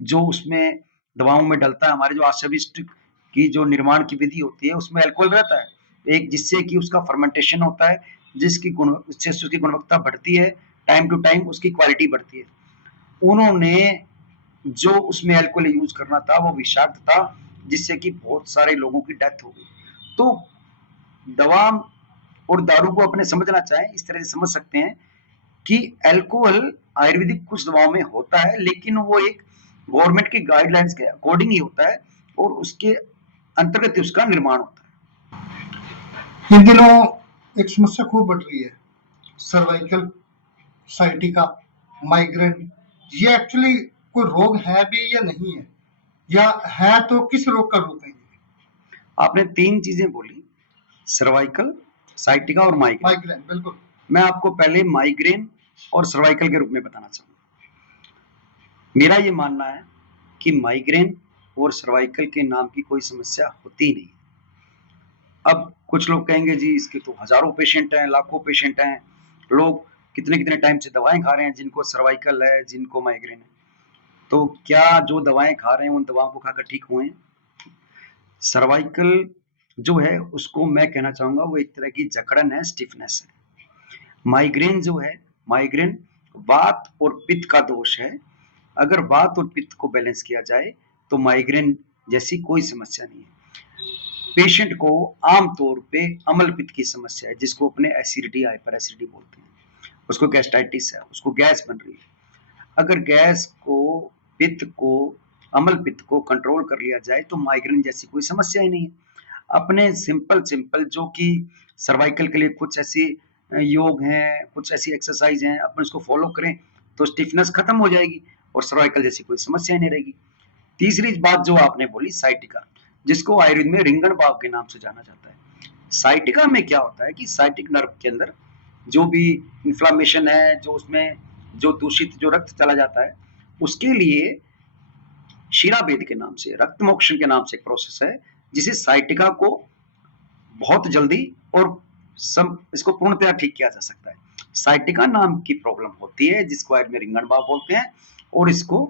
जो उसमें दवाओं में डलता है, हमारे जो आशविष्ट की जो निर्माण की विधि होती है उसमें अल्कोहल रहता है एक, जिससे कि उसका फर्मेंटेशन होता है, जिससे उसकी गुणवत्ता बढ़ती है, टाइम टू टाइम उसकी क्वालिटी बढ़ती है। उन्होंने जो उसमें अल्कोहल यूज करना था वो विषाक्त था, जिससे कि बहुत सारे लोगों की डेथ हो गई। तो दवा और दारू को अपने समझना चाहें, इस तरह से समझ सकते हैं कि अल्कोहल आयुर्वेदिक कुछ दवाओं में होता है, लेकिन वो एक गवर्नमेंट की गाइडलाइंस के अकॉर्डिंग ही होता है और उसके अंतर्गत ही उसका निर्माण होता है। इन दिनों एक समस्या खूब बढ़ रही है, सर्वाइकल, साइटिका, माइग्रेन, ये एक्चुअली कोई रोग है भी या नहीं है, या है तो किस रोग का रूप है? आपने 3 चीजें बोली, सर्वाइकल, साइटिका और माइग्रेन। माइग्रेन, बिल्कुल। मैं आपको पहले माइग्रेन और सर्वाइकल के रूप में बताना चाहूंगा। मेरा ये मानना है कि माइग्रेन और सर्वाइकल के नाम की कोई समस्या होती नहीं। अब कुछ लोग कहेंगे जी इसके तो हजारों पेशेंट हैं, लाखों पेशेंट हैं, लोग कितने कितने टाइम से दवाएं खा रहे हैं, जिनको सर्वाइकल है, जिनको माइग्रेन है, तो क्या जो दवाएं खा रहे हैं उन दवाओं को खाकर ठीक हुए हैं? सर्वाइकल जो है उसको मैं कहना चाहूंगा वो एक तरह की जकड़न है, स्टिफनेस है। माइग्रेन जो है, माइग्रेन वात और पित्त का दोष है। अगर वात और पित्त को बैलेंस किया जाए तो माइग्रेन जैसी कोई समस्या नहीं है। पेशेंट को आमतौर पे अम्ल पित्त की समस्या है, जिसको अपने एसिडिटी, हाइपर एसिडिटी बोलते हैं, उसको गैस्ट्राइटिस है, उसको गैस बन रही है। अगर गैस को, पित्त को, अम्ल पित्त को कंट्रोल कर लिया जाए तो माइग्रेन जैसी कोई समस्या ही नहीं है। अपने सिंपल सिंपल जो कि सर्वाइकल के लिए कुछ ऐसी योग हैं, कुछ ऐसी एक्सरसाइज हैं, अपन उसको फॉलो करें तो स्टिफनेस खत्म हो जाएगी और सर्वाइकल जैसी कोई समस्या ही नहीं रहेगी। तीसरी बात जो आपने बोली, साइटिका, जिसको आयुर्वेद में रिंगण भाव के नाम से जाना जाता है। साइटिका में क्या होता है कि साइटिक नर्व के अंदर जो भी इंफ्लामेशन है, जो उसमें जो दूषित जो रक्त चला जाता है, उसके लिए शीराभेद के नाम से, रक्त मोक्षण के नाम से एक प्रोसेस है, जिसे साइटिका को बहुत जल्दी और इसको पूर्णतया ठीक किया जा सकता है। साइटिका नाम की प्रॉब्लम होती है जिसको आयुर्वेद में रिंगण भाव बोलते हैं, और इसको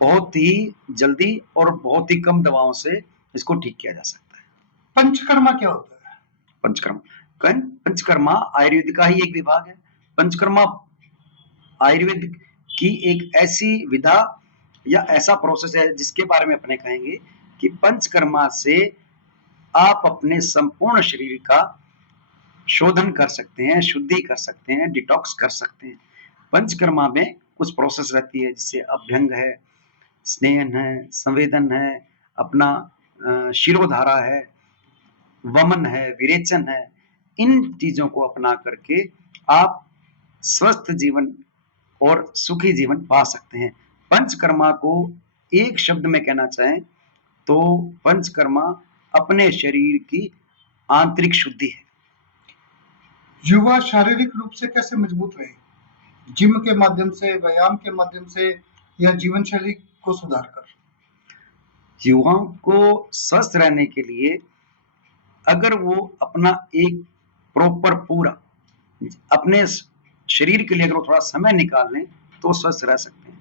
बहुत ही जल्दी और बहुत ही कम दवाओं से इसको ठीक किया जा सकता है। पंचकर्मा क्या होता है? पंचकर्मा आयुर्वेद का ही एक विभाग है। पंचकर्मा आयुर्वेद की एक ऐसी विधा या ऐसा प्रोसेस है जिसके बारे में अपने कहेंगे कि पंचकर्मा से आप अपने संपूर्ण शरीर का शोधन कर सकते हैं, शुद्धि कर सकते हैं, डिटॉक्स कर सकते हैं। पंचकर्मा में कुछ प्रोसेस रहती है, जिससे अभ्यंग है, स्नेहन है, संवेदन है, अपना शिरोधारा है, वमन है, विरेचन है। इन चीजों को अपना करके आप स्वस्थ जीवन और सुखी जीवन पा सकते हैं। पंचकर्मा को एक शब्द में कहना चाहें तो पंचकर्मा अपने शरीर की आंतरिक शुद्धि है। युवा शारीरिक रूप से कैसे मजबूत रहे? जिम के माध्यम से, व्यायाम के माध्यम से, या जीवन शैली को सुधार कर? युवाओं को स्वस्थ रहने के लिए अगर वो अपना एक प्रॉपर पूरा अपने शरीर के लिए अगर वो थोड़ा समय निकाल लें तो स्वस्थ रह सकते हैं,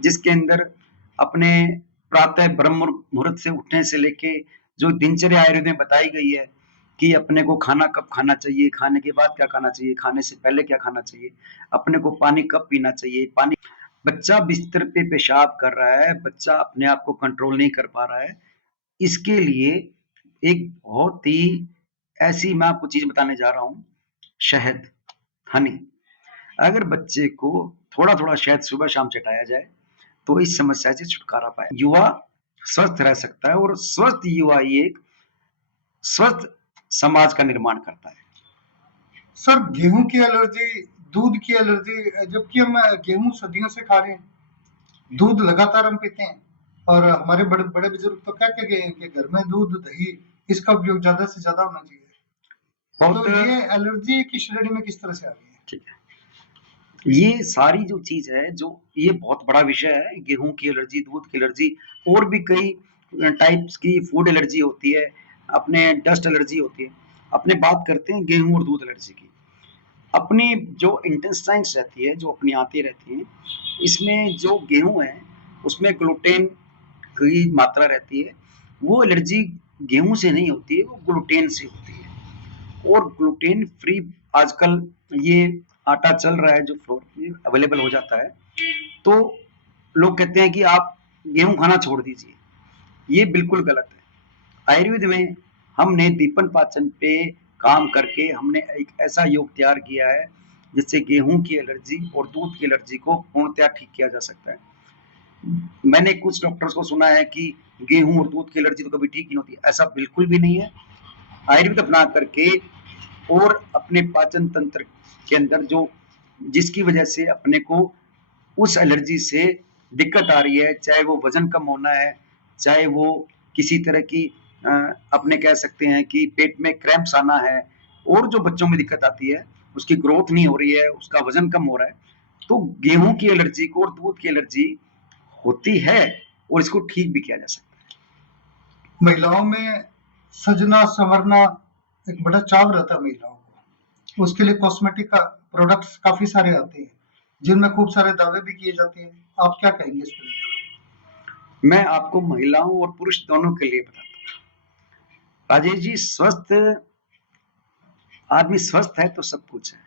जिसके अंदर अपने प्रातः ब्रह्म मुहूर्त से उठने से लेके जो दिनचर्या आयुर्वेद में बताई गई है कि अपने को खाना कब खाना चाहिए, खाने के बाद क्या खाना चाहिए, खाने से पहले क्या खाना चाहिए, अपने को पानी कब पीना चाहिए, पानी, बच्चा बिस्तर पे पेशाब कर रहा है, बच्चा अपने आप को कंट्रोल नहीं कर पा रहा है, इसके लिए एक बहुत ही ऐसी मैं आपको चीज बताने जा रहा हूँ, शहद, हनी। अगर बच्चे को थोड़ा थोड़ा शहद सुबह शाम चटाया जाए तो इस समस्या से छुटकारा पाए, युवा स्वस्थ रह सकता है, और स्वस्थ युवा ही एक स्वस्थ समाज का निर्माण करता है। सर, गेहूं की एलर्जी, दूध की एलर्जी, जबकि हम गेहूं सदियों से खा रहे हैं, दूध लगातार हम पीते हैं, और हमारे बड़े बड़े बुजुर्ग तो क्या कह गए हैं कि घर में दूध, दही, इसका उपयोग ज्यादा से ज्यादा होना चाहिए। तो ये एलर्जी की श्रेणी में किस तरह से आ गई है? ठीक है, ये सारी जो चीज है, जो ये बहुत बड़ा विषय है, गेहूं की एलर्जी, दूध की एलर्जी, और भी कई टाइप्स की फूड एलर्जी होती है, अपने डस्ट एलर्जी होती है। अपने बात करते हैं गेहूं और दूध एलर्जी की। अपनी जो इंटेस्टाइन्स रहती है, जो अपनी आंतें रहती हैं, इसमें जो गेहूं है उसमें ग्लूटेन की मात्रा रहती है। वो एलर्जी गेहूं से नहीं होती है, वो ग्लूटेन से होती है। और ग्लूटेन फ्री आजकल ये आटा चल रहा है जो फ्लोर पे अवेलेबल हो जाता है, तो लोग कहते हैं कि आप गेहूं खाना छोड़ दीजिए। ये बिल्कुल गलत है। आयुर्वेद में हमने दीपन पाचन पे काम करके हमने एक ऐसा योग तैयार किया है जिससे गेहूं की एलर्जी और दूध की एलर्जी को पूर्णतया ठीक किया जा सकता है। मैंने कुछ डॉक्टर्स को सुना है कि गेहूं और दूध की एलर्जी तो कभी ठीक ही नहीं होती, ऐसा बिल्कुल भी नहीं है। आयुर्वेद अपना करके और अपने पाचन तंत्र के अंदर जो जिसकी वजह से अपने को उस एलर्जी से दिक्कत आ रही है, चाहे वो वजन कम होना है, चाहे वो किसी तरह की अपने कह सकते हैं कि पेट में क्रैम्प्स आना है, और जो बच्चों में दिक्कत आती है, उसकी ग्रोथ नहीं हो रही है, उसका वजन कम हो रहा है, तो गेहूं की एलर्जी को और दूध की एलर्जी होती है, और इसको ठीक भी किया जा सकता है। महिलाओं में सजना संवरना एक बड़ा चाव रहता है महिलाओं को, उसके लिए कॉस्मेटिक का प्रोडक्ट्स काफी सारे आते हैं जिनमें खूब सारे दावे भी किए जाते हैं, आप क्या कहेंगे इस पर? मैं आपको महिलाओं और पुरुष दोनों के लिए बताता हूँ। राजेश जी, स्वस्थ आदमी स्वस्थ है तो सब कुछ है,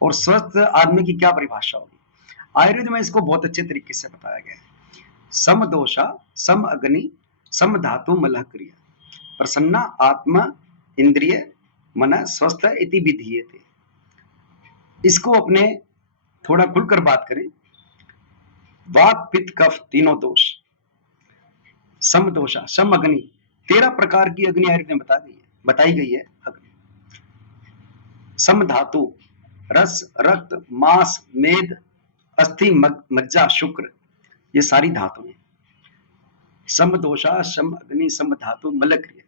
और स्वस्थ आदमी की क्या परिभाषा होगी? आयुर्वेद में इसको बहुत अच्छे तरीके से बताया गया है। सम दोषा सम अग्नि सम धातु मलह क्रिया प्रसन्ना आत्मा इंद्रिय मन स्वस्थ इति विधीयते। इसको अपने थोड़ा खुलकर बात करें, वात पित्त कफ तीनों दोष, सम दोषा सम अग्नि, 13 प्रकार की अग्नि आयुर्वेद में बताई गई है अग्नि। सम धातु रस रक्त मांस मेद अस्थि मज्जा शुक्र, ये सारी धातु हैं। सम दोषा सम अग्नि सम धातु मल क्रिया,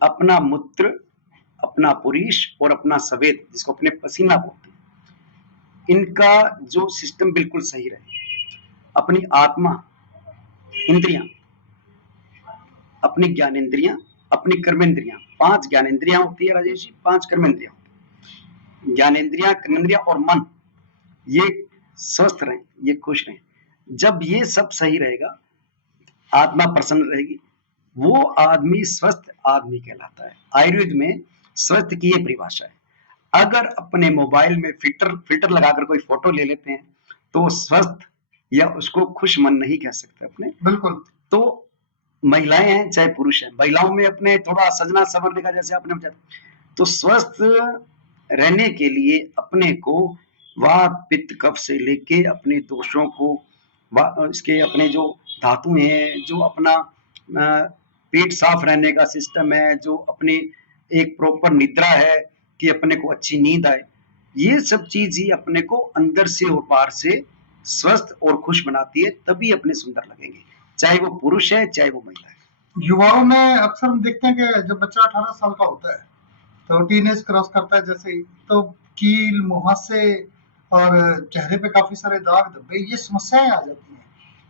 अपना मूत्र, अपना पुरीश और अपना सवेद, जिसको अपने पसीना बोलते हैं, इनका जो सिस्टम बिल्कुल सही रहे, अपनी आत्मा इंद्रियां, अपनी ज्ञानेंद्रियां, अपनी कर्मेंद्रियां, 5 ज्ञानेंद्रियां होती है राजेश जी, 5 कर्मेंद्रियां होती है। ज्ञानेंद्रियां, कर्मेंद्रियां और मन, ये स्वस्थ रहें, ये खुश रहें। जब ये सब सही रहेगा, आत्मा प्रसन्न रहेगी, वो आदमी स्वस्थ आदमी कहलाता है। आयुर्वेद में स्वस्थ की ये परिभाषा है। अगर अपने मोबाइल में फिल्टर लगाकर कोई फोटो ले लेते हैं तो स्वस्थ या उसको खुश मन नहीं कह सकते अपने। बिल्कुल। तो महिलाएं हैं चाहे पुरुष हैं, महिलाओं में अपने थोड़ा सजना संवरने का, जैसे आपने बताया, तो स्वस्थ रहने के लिए अपने को वात पित्त कफ से लेके अपने दोषों को, इसके अपने जो धातु हैं, जो अपना पेट साफ रहने का सिस्टम है, जो अपने एक प्रॉपर निद्रा है कि अपने को अच्छी नींद आए, ये सब चीज ही अपने को अंदर से और बाहर से स्वस्थ और खुश बनाती है, तभी अपने सुंदर लगेंगे, चाहे वो पुरुष है चाहे वो महिला है। युवाओं में अक्सर हम देखते हैं कि जब बच्चा 18 साल का होता है तो टीनेज क्रॉस करता है जैसे ही, तो कील मुहासे और चेहरे पे काफी सारे दाग धब्बे, ये समस्याएं आ जाती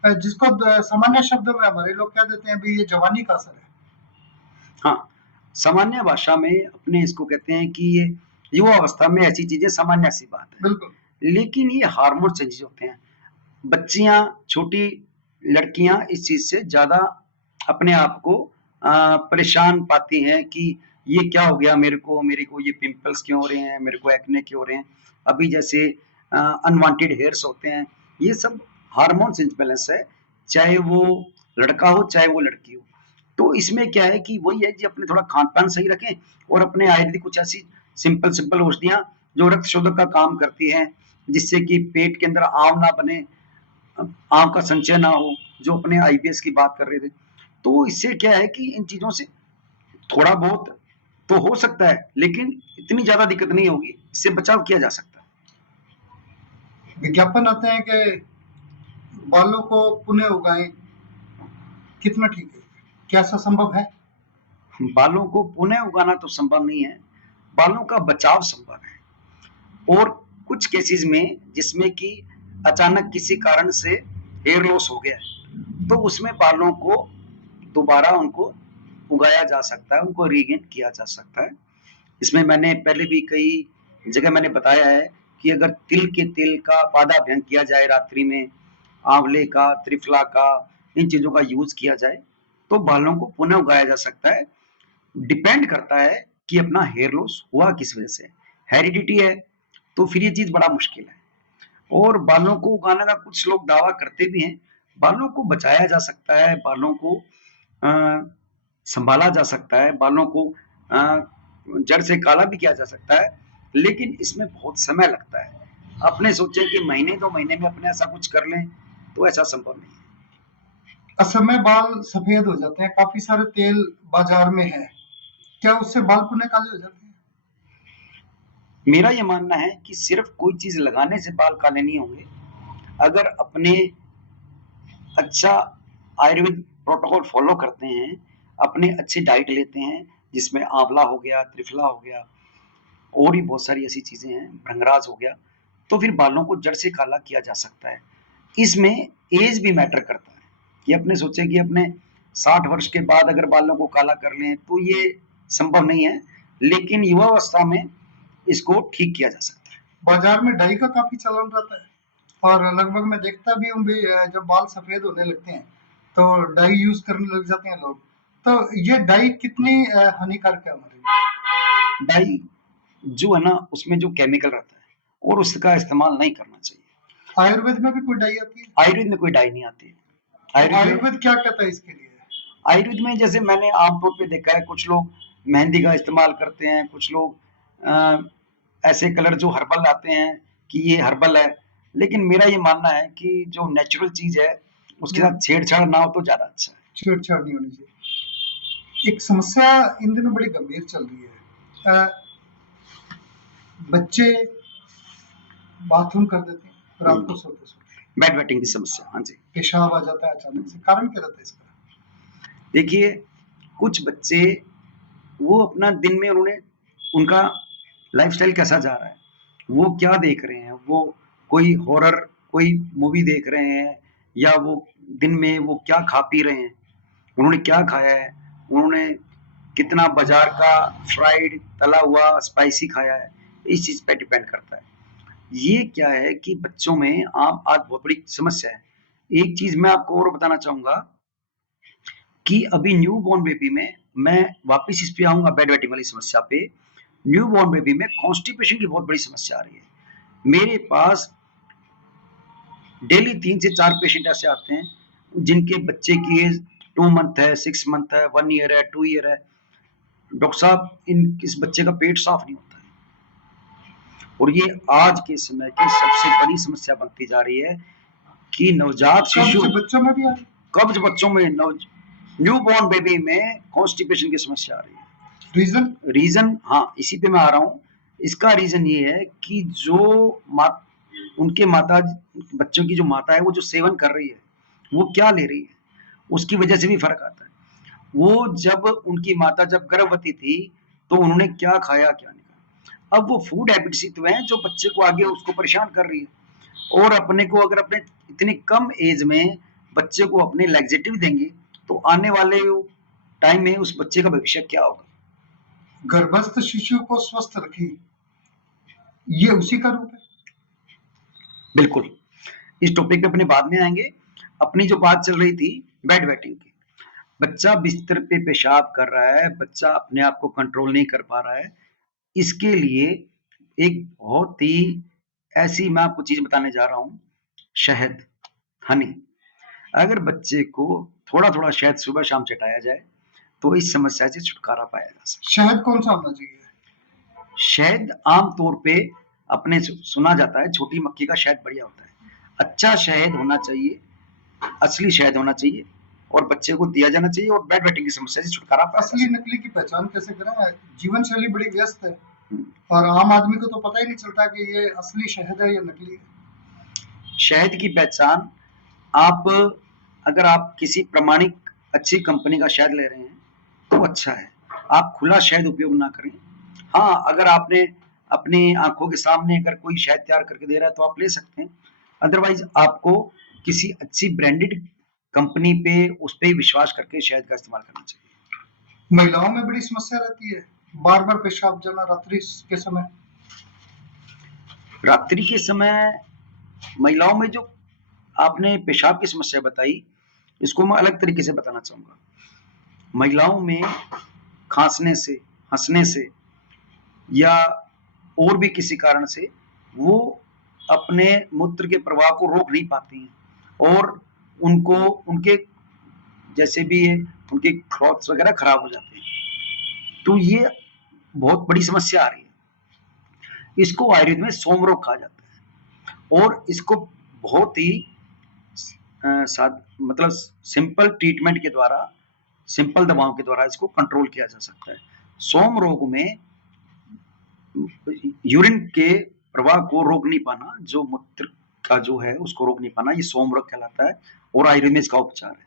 हैं, जिसको सामान्य शब्दों में हमारे लोग कह देते हैं भी ये जवानी का असर है। हाँ, सामान्य भाषा में अपने इसको कहते हैं कि ये युवा अवस्था में ऐसी चीजें सामान्य सी बात है। बिल्कुल। लेकिन ये हार्मोन चेंजेस होते हैं। बच्चियां, छोटी लड़कियां इस चीज से ज्यादा अपने आप को परेशान पाती हैं कि ये क्या हो गया मेरे को ये पिंपल्स क्यों हो रहे हैं, मेरे को एक्ने क्यों हो रहे हैं, अभी जैसे अनवांटेड हेयर्स होते हैं, ये सब हार्मोन्स इम्बैलेंस है, चाहे वो लड़का हो चाहे वो लड़की हो। तो इसमें क्या है कि वही है कि अपने थोड़ा खान पान सही रखें, और अपने आयुर्वेदिक कुछ ऐसी सिंपल औषधियां जो रक्त शोधक का काम करती हैं, जिससे कि पेट के अंदर आम ना बने, आम का संचय ना हो, जो अपने आईबीएस की बात कर रहे थे। तो इससे क्या है कि इन चीजों से थोड़ा बहुत तो हो सकता है, लेकिन इतनी ज्यादा दिक्कत नहीं होगी, इससे बचाव किया जा सकता है। विज्ञापन आते हैं कि बालों को पुनः उगाएं, कितना ठीक है, क्या ऐसा संभव है? बालों को पुनः उगाना तो संभव नहीं है, बालों का बचाव संभव है। और कुछ केसेस में जिसमें कि अचानक किसी कारण से हेयर लॉस हो गया है, तो उसमें बालों को दोबारा उनको उगाया जा सकता है, उनको रीगेन किया जा सकता है। इसमें मैंने पहले भी कई जगह मैंने बताया है कि अगर तिल के तेल का पादाभ्यंग किया जाए रात्रि में, आंवले का, त्रिफला का, इन चीजों का यूज किया जाए तो बालों को पुनः उगाया जा सकता है। डिपेंड करता है कि अपना हेयर लॉस हुआ किस वजह से, हेरिडिटी है तो फिर ये चीज बड़ा मुश्किल है। और बालों को उगाने का कुछ लोग दावा करते भी हैं, बालों को बचाया जा सकता है, बालों को संभाला जा सकता है, बालों को जड़ से काला भी किया जा सकता है, लेकिन इसमें बहुत समय लगता है। अपने सोचे कि महीने 2 महीने में अपने ऐसा कुछ कर लें, तो ऐसा संभव नहीं है। असमय बाल सफेद हो जाते हैं, काफी सारे तेल बाजार में है, क्या उससे बाल पुनः काले हो जाते हैं? मेरा ये मानना है कि सिर्फ कोई चीज लगाने से बाल काले नहीं होंगे। अगर अपने अच्छा आयुर्वेद प्रोटोकॉल फॉलो करते हैं, अपने अच्छी डाइट लेते हैं, जिसमें आंवला हो गया, त्रिफला हो गया, और भी बहुत सारी ऐसी चीजें हैं, भृंगराज हो गया, तो फिर बालों को जड़ से काला किया जा सकता है। इसमें एज भी मैटर करता है कि अपने सोचे कि अपने 60 वर्ष के बाद अगर बालों को काला कर लें तो ये संभव नहीं है, लेकिन युवावस्था में इसको ठीक किया जा सकता है। बाजार में डाई का काफी चलन रहता है और लगभग मैं देखता भी हूँ भी जब बाल सफेद होने लगते हैं तो डाई यूज करने लग जाते हैं लोग। तो ये डाई कितनी हानिकारक है हमारे लिए? डाई जो है ना, उसमें जो केमिकल रहता है और उसका इस्तेमाल नहीं करना चाहिए। आयुर्वेद में भी कोई डाई आती है? आयुर्वेद में कोई डाई नहीं आती है। तो आयुर्वेद में आयुर्वेद क्या कहता है इसके लिए? आयुर्वेद में जैसे मैंने आमतौर पे देखा है, कुछ लोग मेहंदी का इस्तेमाल करते हैं, कुछ लोग ऐसे कलर जो हर्बल आते हैं कि ये हर्बल है, लेकिन मेरा ये मानना है कि जो नेचुरल चीज है उसके साथ छेड़छाड़ ना हो तो ज्यादा अच्छा है। छेड़छाड़ नहीं होनी चाहिए। एक समस्या इन दिनों बड़ी गंभीर चल रही है। बच्चे बाथरूम कर देते हैं रात को सोते सोते, बेड वेटिंग की समस्या, हाँ जी। पेशाब आ जाता है अचानक से, कारण क्या रहता है इसका? देखिए, कुछ बच्चे वो अपना दिन में उन्होंने उनका लाइफस्टाइल कैसा जा रहा है, वो क्या देख रहे हैं, वो कोई हॉरर कोई मूवी देख रहे हैं, या वो दिन में वो क्या खा पी रहे हैं, उन्होंने क्या खाया है, उन्होंने कितना बाजार का फ्राइड तला हुआ स्पाइसी खाया है, इस चीज पे डिपेंड करता है। ये क्या है कि बच्चों में आम आज बहुत बड़ी समस्या है। एक चीज मैं आपको और बताना चाहूंगा कि अभी न्यू बॉर्न बेबी में, मैं वापस इस पे आऊंगा बेड वेटिंग वाली समस्या पे, न्यू बॉर्न बेबी में कॉन्स्टिपेशन की बहुत बड़ी समस्या आ रही है। मेरे पास डेली 3 से 4 पेशेंट ऐसे आते हैं जिनके बच्चे की एज 2 मंथ है, 6 मंथ है, 1 ईयर है, 2 ईयर है। डॉक्टर साहब, इस बच्चे का पेट साफ नहीं होता है। और ये आज के समय की सबसे बड़ी समस्या बनती जा रही है कि नवजात शिशु बच्चों में भी आ रही है? कब्ज बच्चों में, न्यू बॉर्न बेबी में कॉन्स्टिपेशन की समस्या आ रही है। रीजन, हाँ, इसी पे मैं आ रहा हूँ। इसका रीजन ये है कि जो उनके माता, बच्चों की जो माता है, वो जो सेवन कर रही है, वो क्या ले रही है, उसकी वजह से भी फर्क आता है। वो जब उनकी माता जब गर्भवती थी तो उन्होंने क्या खाया क्या नहीं खाया, अब वो फूड हैबिट्स ही तो हैं जो बच्चे को आगे उसको परेशान कर रही है। और अपने को अगर अपने इतनी कम एज में बच्चे को अपने लैक्सेटिव देंगे तो आने वाले टाइम में उस बच्चे का भविष्य क्या होगा। गर्भस्थ शिशु को स्वस्थ रखें, ये उसी का रूप है। बिल्कुल, इस टॉपिक पे अपने बाद में आएंगे। अपनी जो बात चल रही थी बेड वेटिंग की, बच्चा बिस्तर पे पेशाब कर रहा है, बच्चा अपने आप को कंट्रोल नहीं कर पा रहा है, इसके लिए एक बहुत ही ऐसी मैं आपको चीज बताने जा रहा हूँ, शहद, हनी। अगर बच्चे को थोड़ा थोड़ा शहद सुबह शाम चटाया जाए तो इस समस्या से छुटकारा पाया जा सकता है। शहद कौन सा होना चाहिए? शहद आमतौर पे अपने सुना जाता है छोटी मक्खी का शहद बढ़िया होता है। अच्छा शहद होना चाहिए, असली शहद होना चाहिए, और बच्चे को दिया जाना चाहिए, और बेड वेटिंग की समस्या से छुटकारा पाया। असली नकली की पहचान कैसे करें? जीवन शैली बड़ी व्यस्त है और आम आदमी को तो पता ही नहीं चलता कि ये असली शहद है या नकली है। शहद की पहचान, आप अगर आप किसी प्रमाणिक अच्छी कंपनी का शहद ले रहे हैं तो अच्छा है, आप खुला शहद उपयोग ना करें। हाँ, अगर आपने अपनी आंखों के सामने अगर कोई शहद तैयार करके दे रहा है तो आप ले सकते हैं, अदरवाइज आपको किसी अच्छी ब्रांडेड कंपनी पे उस पे विश्वास करके शहद का इस्तेमाल करना चाहिए। महिलाओं में बड़ी समस्या रहती है, बार बार पेशाब जाना रात्रि के समय। रात्रि के समय महिलाओं में जो आपने पेशाब की समस्या बताई, इसको मैं अलग तरीके से बताना चाहूंगा। महिलाओं में खांसने से, हंसने से, या और भी किसी कारण से वो अपने मूत्र के प्रवाह को रोक नहीं पाती हैं, और उनको उनके जैसे भी उनके क्लॉथ्स वगैरह खराब हो जाते हैं। तो ये बहुत बड़ी समस्या आ रही है। इसको आयुर्वेद में सोम रोग कहा जाता है, और इसको बहुत ही मतलब सिंपल ट्रीटमेंट के द्वारा, सिंपल दवाओं के द्वारा इसको कंट्रोल किया जा सकता है। सोम रोग में यूरिन के प्रवाह को रोक नहीं पाना, जो मूत्र का जो है उसको रोक नहीं पाना, ये सोम रोग कहलाता है और आयुर्वेद में इसका उपचार है।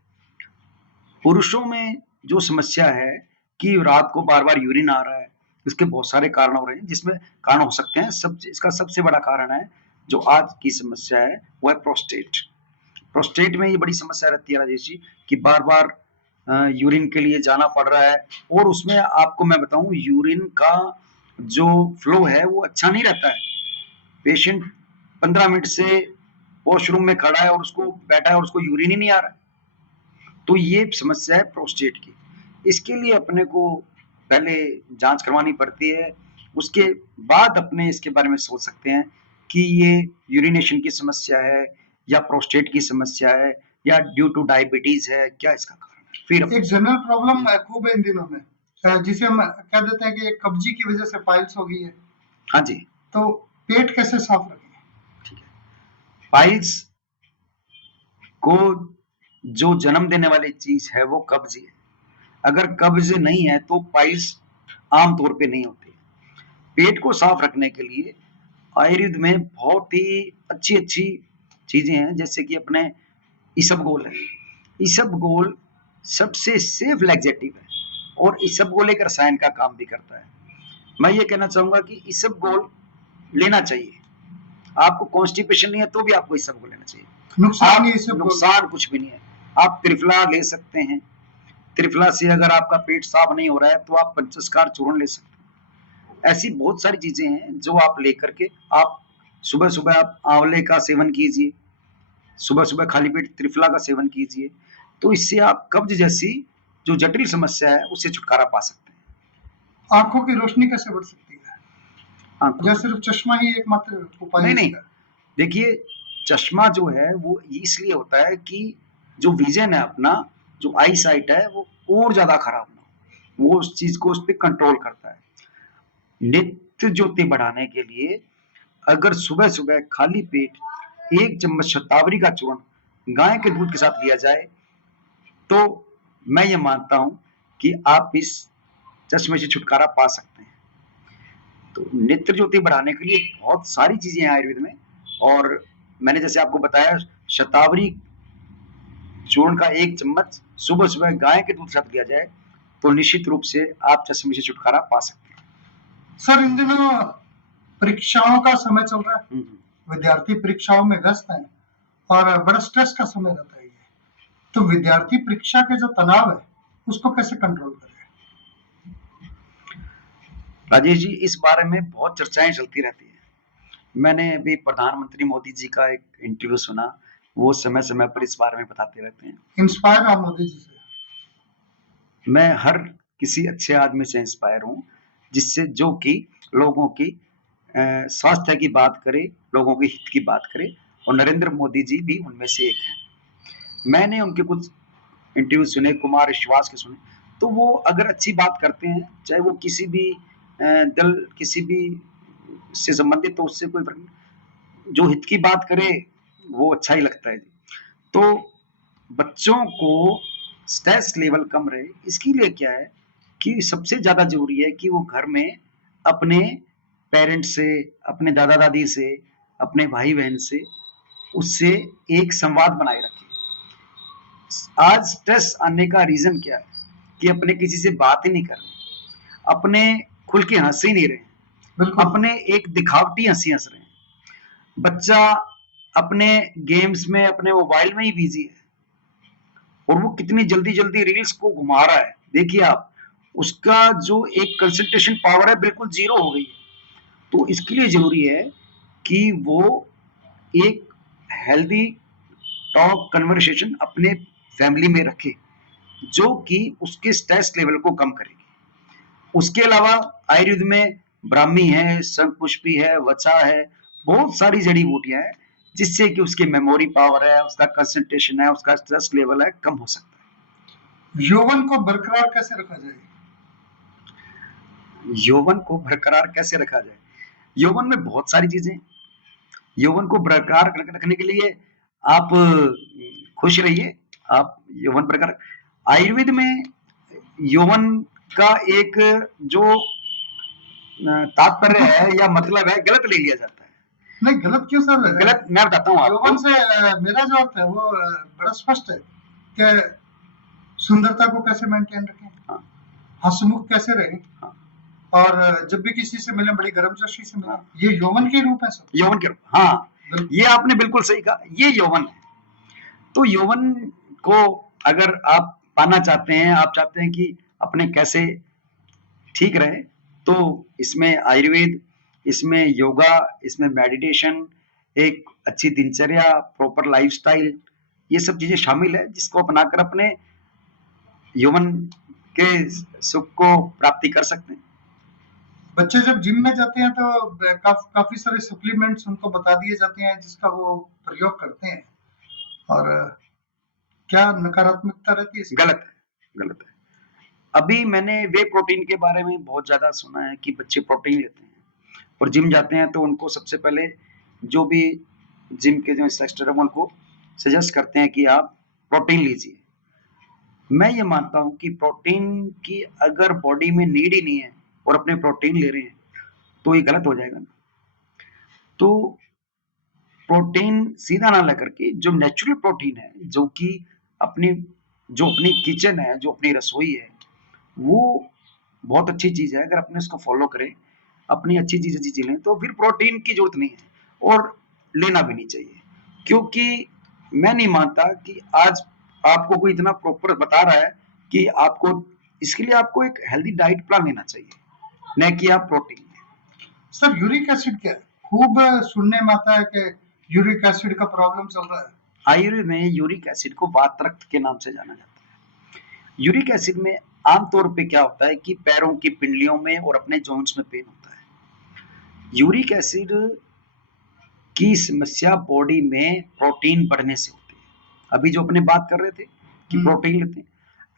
पुरुषों में जो समस्या है कि रात को बार बार यूरिन आ रहा है, इसके बहुत सारे कारण हो रहे हैं, जिसमें कारण हो सकते हैं। इसका सबसे बड़ा कारण है जो आज की समस्या है वो है प्रोस्टेट। प्रोस्टेट में ये बड़ी समस्या रहती है राजेश जी कि बार बार यूरिन के लिए जाना पड़ रहा है, और उसमें आपको मैं बताऊं यूरिन का जो फ्लो है वो अच्छा नहीं रहता है। पेशेंट 15 मिनट से वॉशरूम में खड़ा है और उसको बैठा है और उसको यूरिन ही नहीं आ रहा है, तो ये समस्या है प्रोस्टेट की। इसके लिए अपने को पहले जांच करवानी पड़ती है, उसके बाद अपने इसके बारे में सोच सकते हैं कि ये यूरिनेशन की समस्या है या प्रोस्टेट की समस्या है या ड्यू टू डायबिटीज है, क्या इसका कारण है। फिर एक जनरल प्रॉब्लम खूब है इन दिनों में, जिसे हम कह देते हैं कि कब्जी की वजह से पाइल्स हो गई है। हाँ जी, तो पेट कैसे साफ रखें? ठीक है। पाइल्स को जो जन्म देने वाली चीज है वो कब्ज है। अगर कब्ज नहीं है तो पाइल्स आमतौर पे नहीं होती। पेट को साफ रखने के लिए आयुर्वेद में बहुत ही अच्छी अच्छी चीजें हैं, जैसे कि अपने इसबगोल है। इसबगोल सबसे सेफ लैक्सेटिव है और इसबगोल एक रसायन का काम भी करता है। मैं ये कहना चाहूंगा कि इसबगोल लेना चाहिए। आपको कॉन्स्टिपेशन नहीं है तो भी आपको इसबगोल लेना चाहिए। नुकसान नहीं इसबगोल, नुकसान कुछ भी नहीं है। आप त्रिफला ले सकते हैं। त्रिफला से अगर आपका पेट साफ नहीं हो रहा है तो आप पंचस्कार चूर्ण ले सकते हैं। ऐसी बहुत सारी चीजें हैं जो आप लेकर के आप सुबह सुबह आप आंवले का सेवन कीजिए, सुबह सुबह खाली पेट त्रिफला का सेवन कीजिए, तो इससे आप कब्ज जैसी जो जटिल समस्या है उससे छुटकारा पा सकते हैं। आंखों की रोशनी कैसे बढ़ सकती है? या सिर्फ चश्मा ही एकमात्र उपाय? नहीं नहीं, देखिए चश्मा जो है वो इसलिए होता है कि जो विजन है अपना, जो आई साइट है वो और ज्यादा खराब ना हो, वो उस चीज को उस पर कंट्रोल करता है। नेत्र ज्योति बढ़ाने के लिए अगर सुबह सुबह खाली पेट 1 चम्मच शतावरी का चूर्ण गाय के दूध के साथ लिया जाए तो मैं ये मानता हूं कि आप इस चश्मे से छुटकारा पा सकते हैं। तो नेत्र ज्योति बढ़ाने के लिए बहुत सारी चीजें हैं आयुर्वेद में, और मैंने जैसे आपको बताया शतावरी चूर्ण का 1 चम्मच सुबह सुबह गाय के दूध के साथ लिया जाए तो निश्चित रूप से आप चश्मे से छुटकारा पा सकते हैं। सर इन दिनों परीक्षाओं का समय चल रहा है, विद्यार्थी परीक्षाओं में व्यस्त हैं और बड़ा स्ट्रेस का समय रहता है ये, तो विद्यार्थी परीक्षा के जो तनाव है उसको कैसे कंट्रोल करें? राजेश जी, इस बारे में बहुत चर्चाएं चलती रहती है। मैंने अभी प्रधानमंत्री मोदी जी का एक इंटरव्यू सुना, वो समय समय पर इस बारे में बताते रहते हैं। इंस्पायर आप मोदी जी से? मैं हर किसी अच्छे आदमी से इंस्पायर हूँ जिससे जो कि लोगों की स्वास्थ्य की बात करे, लोगों के हित की बात करे, और नरेंद्र मोदी जी भी उनमें से एक हैं। मैंने उनके कुछ इंटरव्यू सुने, कुमार विश्वास के सुने, तो वो अगर अच्छी बात करते हैं, चाहे वो किसी भी दल किसी भी से संबंधित, तो उससे कोई फर्क नहीं, जो हित की बात करे वो अच्छा ही लगता है। तो बच्चों को स्ट्रेस लेवल कम रहे, इसके लिए क्या है कि सबसे ज्यादा जरूरी है कि वो घर में अपने पेरेंट्स से, अपने दादा दादी से, अपने भाई बहन से, उससे एक संवाद बनाए रखें। आज स्ट्रेस आने का रीजन क्या है कि अपने किसी से बात ही नहीं कर रहे, अपने खुल के हंस ही नहीं रहे, अपने एक दिखावटी हंसी हंस रहे हैं। बच्चा अपने गेम्स में, अपने मोबाइल में ही बिजी है, और वो कितनी जल्दी जल्दी रील्स को घुमा रहा है, देखिए आप, उसका जो एक कंसंट्रेशन पावर है बिल्कुल जीरो हो गई है। तो इसके लिए जरूरी है कि वो एक हेल्दी टॉक कन्वर्सेशन अपने फैमिली में रखे जो कि उसके स्ट्रेस लेवल को कम करेगी। उसके अलावा आयुर्वेद में ब्राह्मी है, शंखपुष्पी है, वचा है, बहुत सारी जड़ी बूटियां हैं जिससे कि उसकी मेमोरी पावर है, उसका कंसंट्रेशन है, उसका स्ट्रेस लेवल है, कम हो सकता है। यौवन को बरकरार कैसे रखा जाए? यौवन को बरकरार कैसे रखा जाए? यौवन में बहुत सारी चीजें। यौवन को बरकरार रखने के लिए आप खुश रहिए, आप यौवन बरकरार। आयुर्वेद में यौवन का एक जो तात्पर्य है या मतलब है गलत ले लिया जाता है। नहीं, गलत क्यों सर? गलत मैं बताता हूँ आपको। यौवन से मेरा जो अर्थ है वो बड़ा स्पष्ट है कि सुंदरता को कैसे मेंटेन रखें, हाँ, हंसमुख कैसे रहें, हाँ, और जब भी किसी से मिले बड़ी गर्मजोशी से मिले, हाँ। ये यौवन के रूप है सर। यौवन के रूप, हाँ, बिल्कुल। ये आपने बिल्कुल सही कहा, ये यौवन है। तो यौवन को अगर आप पाना चाहते हैं, आप चाहते हैं कि अपने कैसे ठीक रहे, तो इसमें आयुर्वेद, इसमें योगा, इसमें मेडिटेशन, एक अच्छी दिनचर्या, प्रॉपर लाइफस्टाइल, ये सब चीजें शामिल है जिसको अपनाकर अपने यौवन के सुख को प्राप्ति कर सकते हैं। बच्चे जब जिम में जाते हैं तो काफी सारे सप्लीमेंट्स उनको बता दिए जाते हैं जिसका वो प्रयोग करते हैं, और क्या नकारात्मकता रहती है इसकी? गलत है, गलत है। अभी मैंने वे प्रोटीन के बारे में बहुत ज्यादा सुना है कि बच्चे प्रोटीन लेते हैं और जिम जाते हैं, तो उनको सबसे पहले जो भी जिम के जो इंस्ट्रक्टर है उनको सजेस्ट करते हैं कि आप प्रोटीन लीजिए। मैं ये मानता हूँ कि प्रोटीन की अगर बॉडी में नीड ही नहीं है और अपने प्रोटीन ले रहे हैं, तो ये गलत हो जाएगा ना। तो प्रोटीन सीधा ना लेकर के जो नेचुरल प्रोटीन है, जो अपनी किचन है, जो अपनी रसोई है, वो बहुत अच्छी चीज है। अगर अपने उसको फॉलो करें, अपनी अच्छी चीजें लें, तो फिर प्रोटीन की जरूरत नहीं है और लेना भी नहीं चाहिए। क्योंकि मैं नहीं मानता कि आज आपको कोई इतना प्रॉपर बता रहा है कि आपको इसके लिए आपको एक हेल्दी डाइट प्लान लेना चाहिए, न कि आप प्रोटीन लें। सर यूरिक एसिड क्या है? खूब सुनने में आता है कि यूरिक एसिड का प्रॉब्लम चल रहा है। आयुर्वेद में यूरिक एसिड को वात रक्त के नाम से जाना जाता है। यूरिक एसिड में आमतौर पे क्या होता है कि पैरों की पिंडलियों में और अपने जॉइंट्स में पेन होता है। यूरिक एसिड की समस्या बॉडी में प्रोटीन बढ़ने से होती है। अभी जो अपने बात कर रहे थे कि प्रोटीन लेते हैं,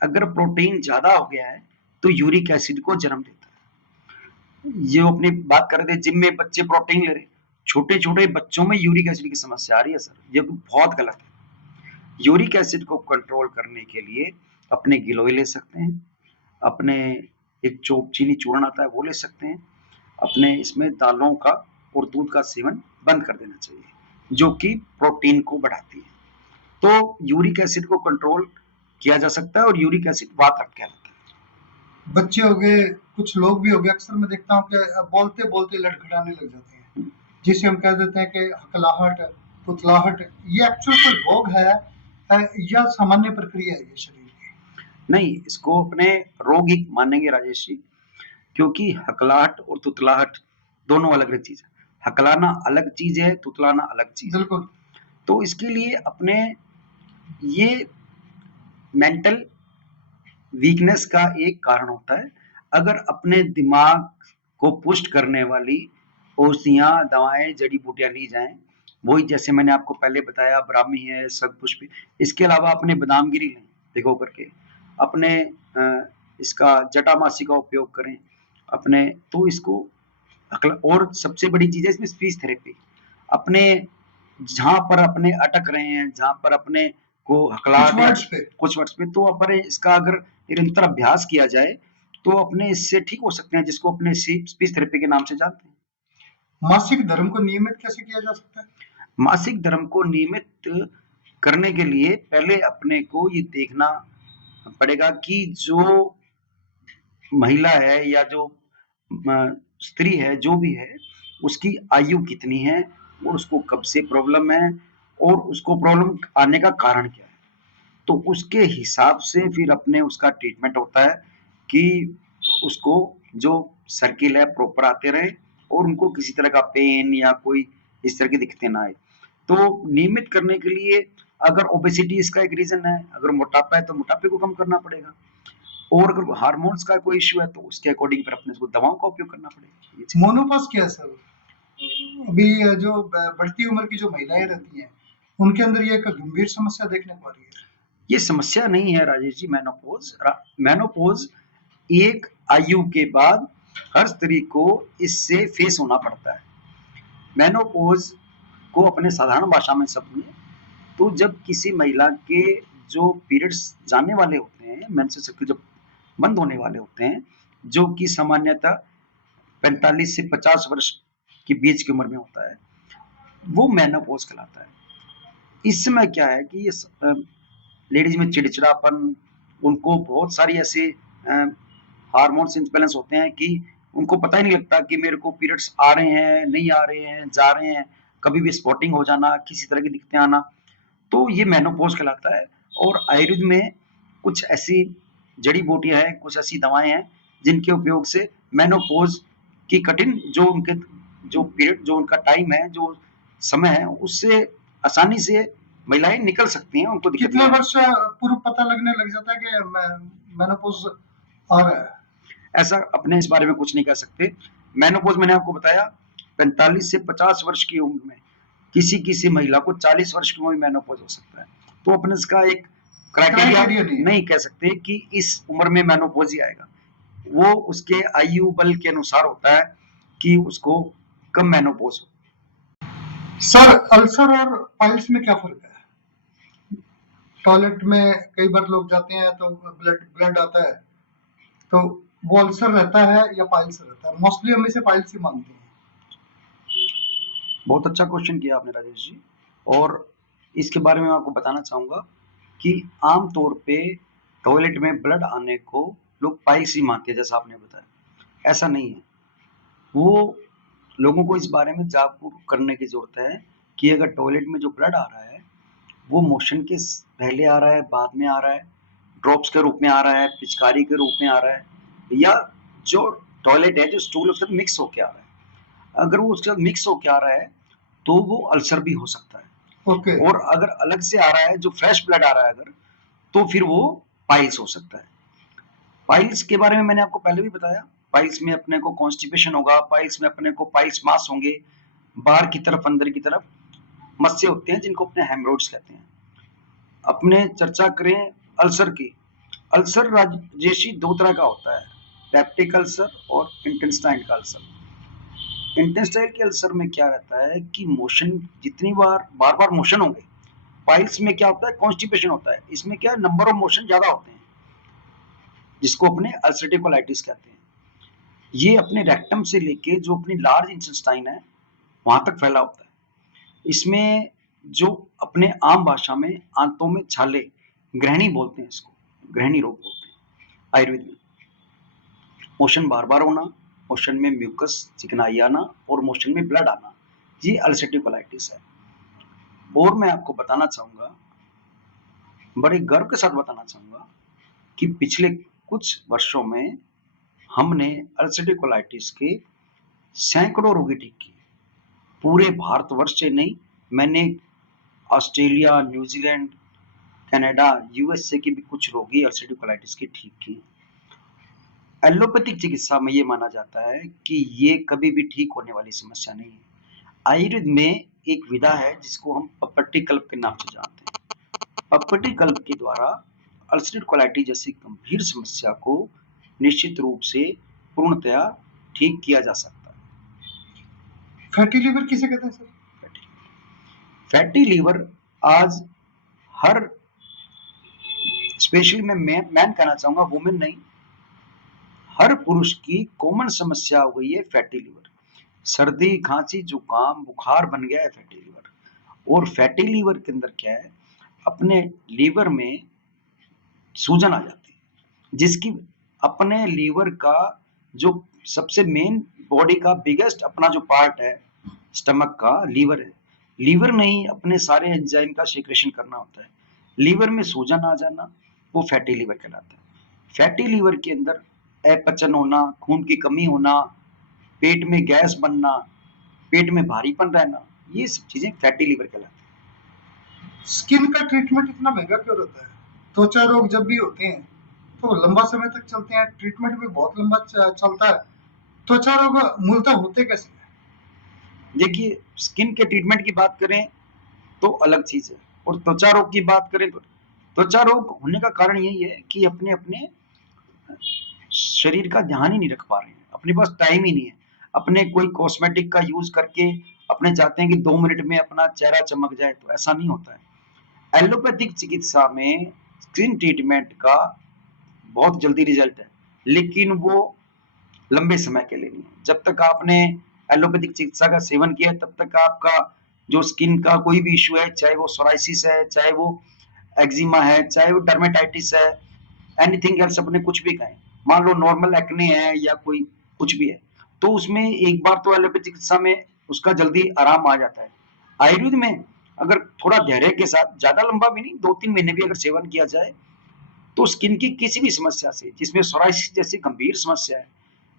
अगर प्रोटीन ज्यादा हो गया है तो यूरिक एसिड को जन्म देता है। ये अपनी बात कर रहे थे, जिम में बच्चे प्रोटीन ले रहे हैं, छोटे छोटे बच्चों में यूरिक एसिड की समस्या आ रही है। सर ये बहुत गलत है। यूरिक एसिड को कंट्रोल करने के लिए अपने गिलोय ले सकते हैं, अपने एक चीनी चूर्ण आता है वो ले सकते हैं, अपने इसमें दालों का और दूध का सेवन बंद कर देना चाहिए, जो कि प्रोटीन को बढ़ाती है। तो यूरिक एसिड को कंट्रोल किया जा सकता है और यूरिक एसिड वात रक्त कहलाता है। बच्चे हो गए, कुछ लोग भी हो गए, अक्सर मैं देखता हूँ कि बोलते बोलते लड़खड़ाने लग जाते हैं, जिसे हम कह देते हैं कि हकलाहट, पुतलाहट। ये एक्चुअल कोई रोग है या सामान्य प्रक्रिया है ये शरीर की? नहीं, इसको अपने रोग ही मानेंगे राजेश जी, क्योंकि हकलाहट और तुतलाहट दोनों अलग अलग चीज है। हकलाना अलग चीज है, तुतलाना अलग चीज है। बिल्कुल। तो इसके लिए अपने ये मेंटल वीकनेस का एक कारण होता है। अगर अपने दिमाग को पुष्ट करने वाली औषधियां, दवाएं, जड़ी बूटियां ली जाएं, वही जैसे मैंने आपको पहले बताया, ब्राह्मी है, सतपुष्पी, इसके अलावा अपने बादाम गिरी लें भिगो करके, अपने इसका जटामासी का उपयोग करें अपने, तो इसको और सबसे बड़ी चीज है इसमें स्पीच थेरेपी। अपने जहां पर अपने अटक रहे हैं, जहां पर अपने को कुछ वर्ड्स पे, तो अपने इसका अगर निरंतर अभ्यास किया जाए तो अपने इससे ठीक हो सकते हैं, जिसको अपने स्पीच थेरेपी के नाम से जानते हैं। मासिक धर्म को नियमित कैसे किया जा सकता है? मासिक धर्म को नियमित करने के लिए पहले अपने को ये देखना पड़ेगा कि जो महिला है या जो स्त्री है, जो भी है, उसकी आयु कितनी है और उसको कब से प्रॉब्लम है और उसको प्रॉब्लम आने का कारण क्या है। तो उसके हिसाब से फिर अपने उसका ट्रीटमेंट होता है कि उसको जो सर्किल है प्रॉपर आते रहे और उनको किसी तरह का पेन या कोई इस तरह की दिक्कतें ना आए। तो नियमित करने के लिए अगर ओबेसिटी इसका एक रीजन है, अगर मोटापा है तो मोटापे को कम करना पड़ेगा, और अगर हार्मोन्स का कोई इश्यू है तो उसके अकॉर्डिंग फिर अपने को दवाओं का उपयोग करना पड़ेगा। मोनोपॉज क्या है सर? अभी जो बढ़ती उम्र की जो महिलाएं रहती हैं, उनके अंदर ये एक गंभीर समस्या देखने को आ रही है। ये समस्या नहीं है राजेश जी। मेनोपॉज एक आयु के बाद हर स्त्री को इससे फेस होना पड़ता है। मेनोपॉज को अपने साधारण भाषा में समझिए तो जब किसी महिला के जो पीरियड्स जाने वाले होते हैं, मेंस्ट्रुअल साइकिल जब बंद होने वाले होते हैं, जो कि सामान्यतः 45 से 50 वर्ष के बीच की उम्र में होता है, वो मेनोपॉज कहलाता है। इस समय क्या है कि ये लेडीज में चिड़चिड़ापन, उनको बहुत सारी ऐसे हार्मोन्स इम्बैलेंस होते हैं कि उनको पता ही नहीं लगता कि मेरे को पीरियड्स आ रहे हैं, नहीं आ रहे हैं, जा रहे हैं, कभी भी स्पॉटिंग हो जाना, किसी तरह की दिक्कतें आना, तो ये मेनोपॉज कहलाता है। और आयुर्वेद में कुछ ऐसी जड़ी बूटियां हैं, कुछ ऐसी दवाएं हैं जिनके उपयोग से मेनोपॉज की कठिन जो पीरियड, जो उनका टाइम है, जो समय है, उससे आसानी से महिलाएं निकल सकती हैं, उनको दिक्कत कितने नहीं वर्ष पूर्व पता लगने लग जाता है कि मेनोपॉज आ रहा है? ऐसा अपने इस बारे में कुछ नहीं कह सकते। मेनोपॉज मैंने आपको बताया 45 से 50 वर्ष की उम्र में, किसी किसी महिला को 40 वर्ष की उम्र में मेनोपॉज हो सकता है। तो अपने इसका एक क्राइटेरिया नहीं कह सकते कि इस उम्र में मेनोपॉज ही आएगा। वो उसके आयु बल के अनुसार होता है कि उसको कब मेनोपॉज हो। सर, अल्सर और पाइल्स में क्या फर्क है? टॉयलेट में कई बार लोग जाते हैं तो ब्लड ब्लड आता है, तो वो अल्सर रहता है या पाइल्स रहता है? मोस्टली हम इसे पाइल्स ही मानते हैं। बहुत अच्छा क्वेश्चन किया आपने राजेश जी, और इसके बारे में मैं आपको बताना चाहूंगा कि आमतौर पे टॉयलेट में ब्लड आने को लोग पाइल्स ही मानते हैं, जैसा आपने बताया। ऐसा नहीं है। वो लोगों को इस बारे में जागरूक करने की जरूरत है कि अगर टॉयलेट में जो ब्लड आ रहा है वो मोशन के पहले आ रहा है, बाद में आ रहा है, ड्रॉप्स के रूप में आ रहा है, पिचकारी के रूप में आ रहा है, या जो टॉयलेट है, जो स्टूल उसके साथ मिक्स होके आ रहा है, अगर वो उसके साथ मिक्स होके आ रहा है तो वो अल्सर भी हो सकता है। ओके। और अगर अलग से आ रहा है, जो फ्रेश ब्लड आ रहा है अगर, तो फिर वो पाइल्स हो सकता है। पाइल्स के बारे में मैंने आपको पहले भी बताया। पाइल्स में अपने को कॉन्स्टिपेशन होगा, पाइल्स में अपने को पाइल्स मास होंगे, बाहर की तरफ अंदर की तरफ मस्से होते हैं जिनको अपने हेमरोइड्स कहते हैं। अपने चर्चा करें अल्सर की। अल्सर राजेशी दो तरह का होता है, पेप्टिक अल्सर और इंटेस्टाइन का अल्सर। इंटेस्टाइन के अल्सर में क्या रहता है कि मोशन जितनी बार बार बार मोशन होंगे, पाइल्स में क्या होता है, कॉन्स्टिपेशन होता है, इसमें क्या नंबर ऑफ मोशन ज्यादा होते हैं, जिसको अपने अल्सरेटिव कोलाइटिस कहते हैं। ये अपने रेक्टम से लेके जो अपनी लार्ज इंटेस्टाइन है वहां तक फैला होता है। इसमें जो अपने आम भाषा में आंतों में छाले, ग्रहणी बोलते हैं इसको, ग्रहणी रोग बोलते हैं आयुर्वेद में। मोशन बार बार होना, मोशन में म्यूकस चिकनाई आना और मोशन में ब्लड आना, ये अल्सरेटिव कोलाइटिस है। और मैं आपको बताना चाहूंगा, बड़े गर्व के साथ बताना चाहूंगा कि पिछले कुछ वर्षों में हमने अल्सरेटिव कोलाइटिस के सैकड़ों रोगी ठीक किए। पूरे भारतवर्ष से नहीं, मैंने ऑस्ट्रेलिया, न्यूजीलैंड, कनाडा, यूएसए के भी कुछ रोगी अल्सरेटिव कोलाइटिस के ठीक किए। एलोपैथिक चिकित्सा में ये माना जाता है कि ये कभी भी ठीक होने वाली समस्या नहीं है। आयुर्वेद में एक विधा है जिसको हम पपट्टी कल्प के नाम से जानते हैं। पपट्टी कल्प के द्वारा अल्सरेटिव कोलाइटिस जैसी गंभीर समस्या को निश्चित रूप से पूर्णतया ठीक किया जा सकता है। फैटी लिवर किसे कहते हैं सर? फैटी लीवर आज हर, स्पेशली मैं मैन कहना चाहूंगा, वुमेन नहीं, हर पुरुष की कॉमन समस्या हो गई है फैटी लीवर। सर्दी, खांसी, जुकाम, बुखार बन गया है फैटी लीवर। और फैटी लीवर के अंदर क्या है, अपने लीवर में सूजन आ जाती है, जिसकी अपने लीवर का जो सबसे मेन बॉडी का बिगेस्ट अपना जो पार्ट है स्टमक का, लीवर है। लीवर नहीं अपने सारे एंजाइम का सीक्रेशन करना होता है। लीवर में सूजन आ जाना वो फैटी लीवर कहलाता है। फैटी लीवर के अंदर अपचन होना, खून की कमी होना, पेट में गैस बनना, पेट में भारीपन रहना, ये सब चीजें फैटी लीवर कहलाती है। स्किन का ट्रीटमेंट इतना महंगा क्यों रहता है? त्वचा रोग जब भी होते हैं तो लंबा समय तक चलते हैं, ट्रीटमेंट भी बहुत लंबा चलता है। त्वचा रोग मूलतः होते कैसे हैं? देखिए, स्किन के ट्रीटमेंट की बात करें तो अलग चीज है, और त्वचा रोग की बात करें तो त्वचा रोग होने का कारण यही है कि अपने अपने शरीर का ध्यान ही नहीं रख पा रहे हैं, अपने पास टाइम ही नहीं है। अपने कोई कॉस्मेटिक का यूज करके अपने चाहते हैं कि 2 मिनट में अपना चेहरा चमक जाए, तो ऐसा नहीं होता है। एलोपैथिक चिकित्सा में स्किन ट्रीटमेंट का बहुत जल्दी रिजल्ट है, लेकिन वो लंबे समय के लिए नहीं है। जब तक आपने एलोपैथिक चिकित्सा का सेवन किया है, तब तक आपका जो स्किन का कोई भी इश्यू है, चाहे वो सोराइसिस है, चाहे वो एक्जिमा है, चाहे वो डर्मेटाइटिस है, एनीथिंग एल्स, अपने कुछ भी कहें, मान लो नॉर्मल एक्ने है या कोई कुछ भी है, तो उसमें एक बार तो एलोपैथिक चिकित्सा में उसका जल्दी आराम आ जाता है। आयुर्वेद में अगर थोड़ा धैर्य के साथ, ज्यादा लंबा भी नहीं, 2-3 महीने भी अगर सेवन किया जाए, तो स्किन की किसी भी समस्या से, जिसमें सोराइसिस जैसी गंभीर समस्या है,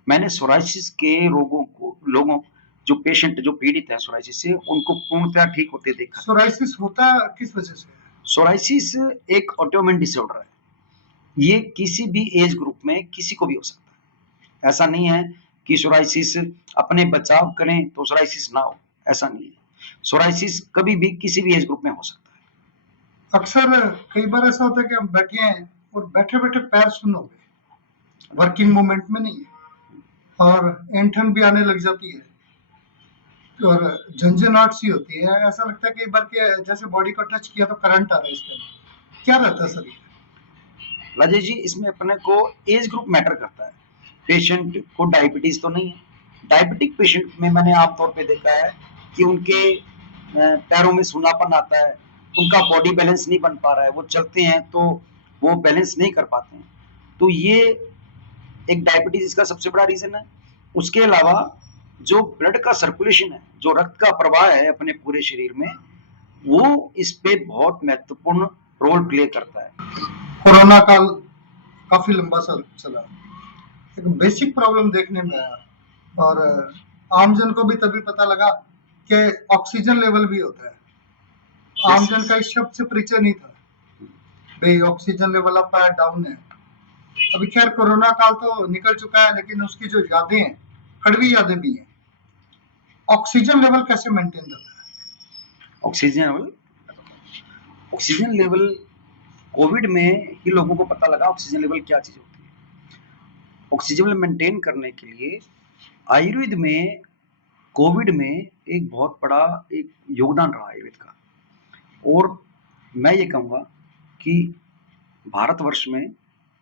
मैंने सोराइसिस के लोगों जो पेशेंट जो पीड़ित है सोराइसिस से, उनको पूर्णतः ठीक होते देखा। सोराइसिस होता किस वजह से है? सोराइसिस एक ऑटोइम्यून डिसऑर्डर है। ये किसी भी एज ग्रुप में किसी को भी हो सकता है। ऐसा नहीं है कि सोराइसिस अपने बचाव करें तो सोराइसिस ना हो, ऐसा नहीं है। सोराइसिस कभी भी किसी भी एज ग्रुप में हो सकता है। अक्सर कई बार ऐसा होता है कि हम बैठे हैं और बैठे बैठे पैर सुन्न हो गए, वर्किंग मूवमेंट में नहीं है, और ऐंठन भी आने लग जाती है और झंझनाहट सी होती है। ऐसा लगता है कई बार कि जैसे बॉडी को टच किया तो करंट आ रहा है इसके अंदर। क्या रहता है सर ये? राजेश जी, इसमें अपने को एज ग्रुप मैटर करता है। पेशेंट को डायबिटीज तो नहीं है। डायबिटिक पेशेंट में मैंने आमतौर पे देखा है कि उनके पैरों में सूनापन आता है, उनका बॉडी बैलेंस नहीं बन पा रहा है, वो चलते हैं तो वो बैलेंस नहीं कर पाते हैं, तो ये एक डायबिटीज का सबसे बड़ा रीजन है। उसके अलावा जो ब्लड का सर्कुलेशन है, जो रक्त का प्रवाह है अपने पूरे शरीर में, वो इस पे बहुत महत्वपूर्ण रोल प्ले करता है। कोरोना काल काफी लंबा सा चला, एक बेसिक प्रॉब्लम देखने में आया और आमजन को भी तभी पता लगा कि ऑक्सीजन लेवल भी होता है। आमजन का इस शब्द से परिचय नहीं था, भाई ऑक्सीजन लेवल अप है डाउन है। अभी खैर कोरोना काल तो निकल चुका है, लेकिन उसकी जो यादें हैं, कड़वी यादें भी हैं। ऑक्सीजन लेवल कैसे मेंटेन रहता है? ऑक्सीजन लेवल कोविड में ही लोगों को पता लगा ऑक्सीजन लेवल क्या चीज होती है। ऑक्सीजन लेवल मेंटेन करने के लिए आयुर्वेद में कोविड में एक बहुत बड़ा एक योगदान रहा आयुर्वेद का। और मैं ये कहूँगा कि भारतवर्ष में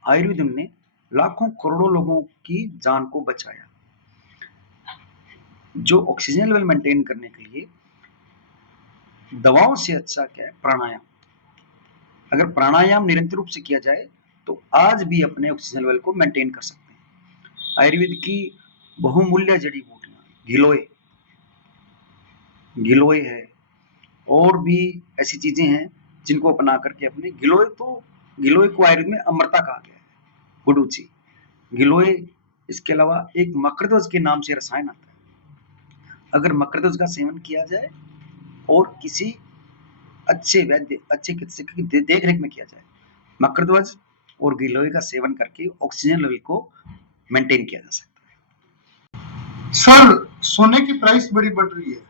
आयुर्वेद ने लाखों करोड़ों लोगों की जान को बचाया। जो ऑक्सीजन लेवल मेंटेन करने के लिए दवाओं से अच्छा क्या है, प्राणायाम। अगर प्राणायाम निरंतर रूप से किया जाए तो आज भी अपने ऑक्सीजन लेवल को मेंटेन कर सकते हैं। आयुर्वेद की बहुमूल्य जड़ी बूटियां, गिलोय है, और भी ऐसी चीजें हैं जिनको अपना करके अपने गिलोय को आयुर्वेद में अमृता कहा गया है, गुडुची गिलोय। इसके अलावा एक मकरध्वज के नाम से रसायन आता है। अगर मकरध्वज का सेवन किया जाए और किसी अच्छे वैद्य, अच्छे चिकित्सक की देख रेख में किया जाए, मकरध्वज और गिलोय का सेवन करके ऑक्सीजन लेवल को मेंटेन किया जा सकता है। सर सोने की प्राइस बड़ी बढ़ रही है,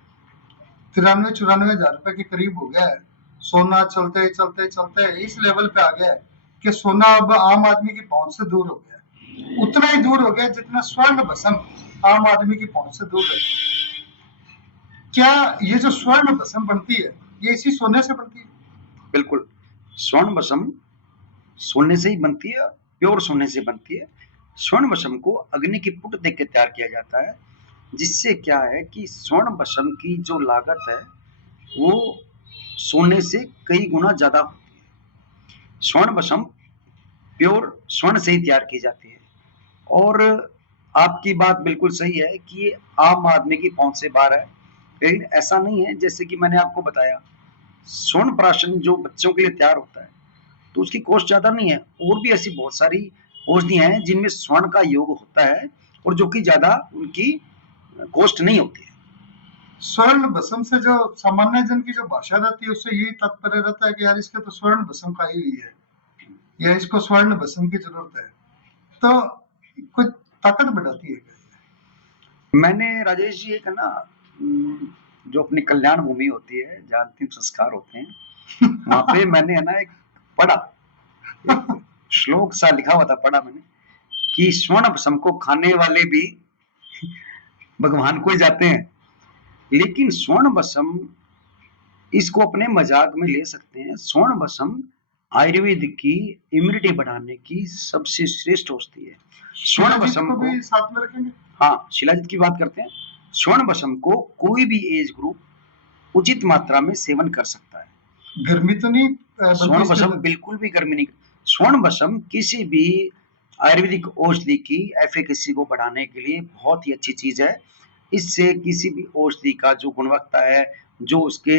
93-94 हजार रुपए के करीब हो गया है। सोना चलते चलते चलते इस लेवल पे आ गया है कि सोना अब आम आदमी की पहुंच से दूर हो गया है। उतना ही दूर हो गया जितना स्वर्ण भस्म आम आदमी की पहुंच से दूर रहती है। क्या ये जो स्वर्ण भस्म बनती है, ये इसी सोने से बनती है? बिल्कुल, स्वर्ण भस्म सोने से ही बनती है, प्योर सोने से बनती है। स्वर्ण भस्म को अग्नि की पुट देकर तैयार किया जाता है, जिससे क्या है कि स्वर्ण भस्म की जो लागत है वो सोने से कई गुना ज्यादा होती है। स्वर्ण भस्म प्योर स्वर्ण से ही तैयार की जाती है। और आपकी बात बिल्कुल सही है कि ये आम आदमी की पहुंच से बाहर है, लेकिन ऐसा नहीं है। जैसे कि मैंने आपको बताया, स्वर्ण प्राशन जो बच्चों के लिए तैयार होता है तो उसकी कॉस्ट ज्यादा नहीं है। और भी ऐसी बहुत सारी औषधियां हैं जिनमें स्वर्ण का योग होता है और जो कि ज्यादा उनकी कॉस्ट नहीं होती है। स्वर्ण भस्म से जो सामान्य जन की जो भाषा रहती है, उससे यही तात्पर्य रहता है कि यार इसके तो स्वर्ण भस्म खाई हुई है या इसको स्वर्ण भस्म की जरूरत है, तो कुछ ताकत बढ़ाती है क्या? मैंने राजेश जी एक ना जो अपनी कल्याण भूमि होती है जहाँ अंतिम संस्कार होते हैं, वहां पे मैंने है ना एक पढ़ा, एक श्लोक सा लिखा हुआ था, पढ़ा मैंने कि स्वर्ण भस्म को खाने वाले भी भगवान को ही जाते हैं। लेकिन स्वर्ण भस्म इसको अपने मजाक में ले सकते हैं। स्वर्ण भस्म आयुर्वेद की इम्यूनिटी बढ़ाने की सबसे श्रेष्ठ औषधि है। स्वर्ण शिलाजीत भस्म को को, भी साथ में रखेंगे? हाँ, शिलाजीत की बात करते हैं। स्वर्ण भस्म को कोई भी एज ग्रुप उचित मात्रा में सेवन कर सकता है। गर्मी तो नहीं बनती स्वर्ण इसके भस्म अंदर? बिल्कुल भी गर्मी नहीं। स्वर्ण भस्म किसी भी आयुर्वेदिक औषधि की एफिकेसी को बढ़ाने के लिए बहुत ही अच्छी चीज है। इससे किसी भी औषधि का जो गुणवत्ता है, जो उसके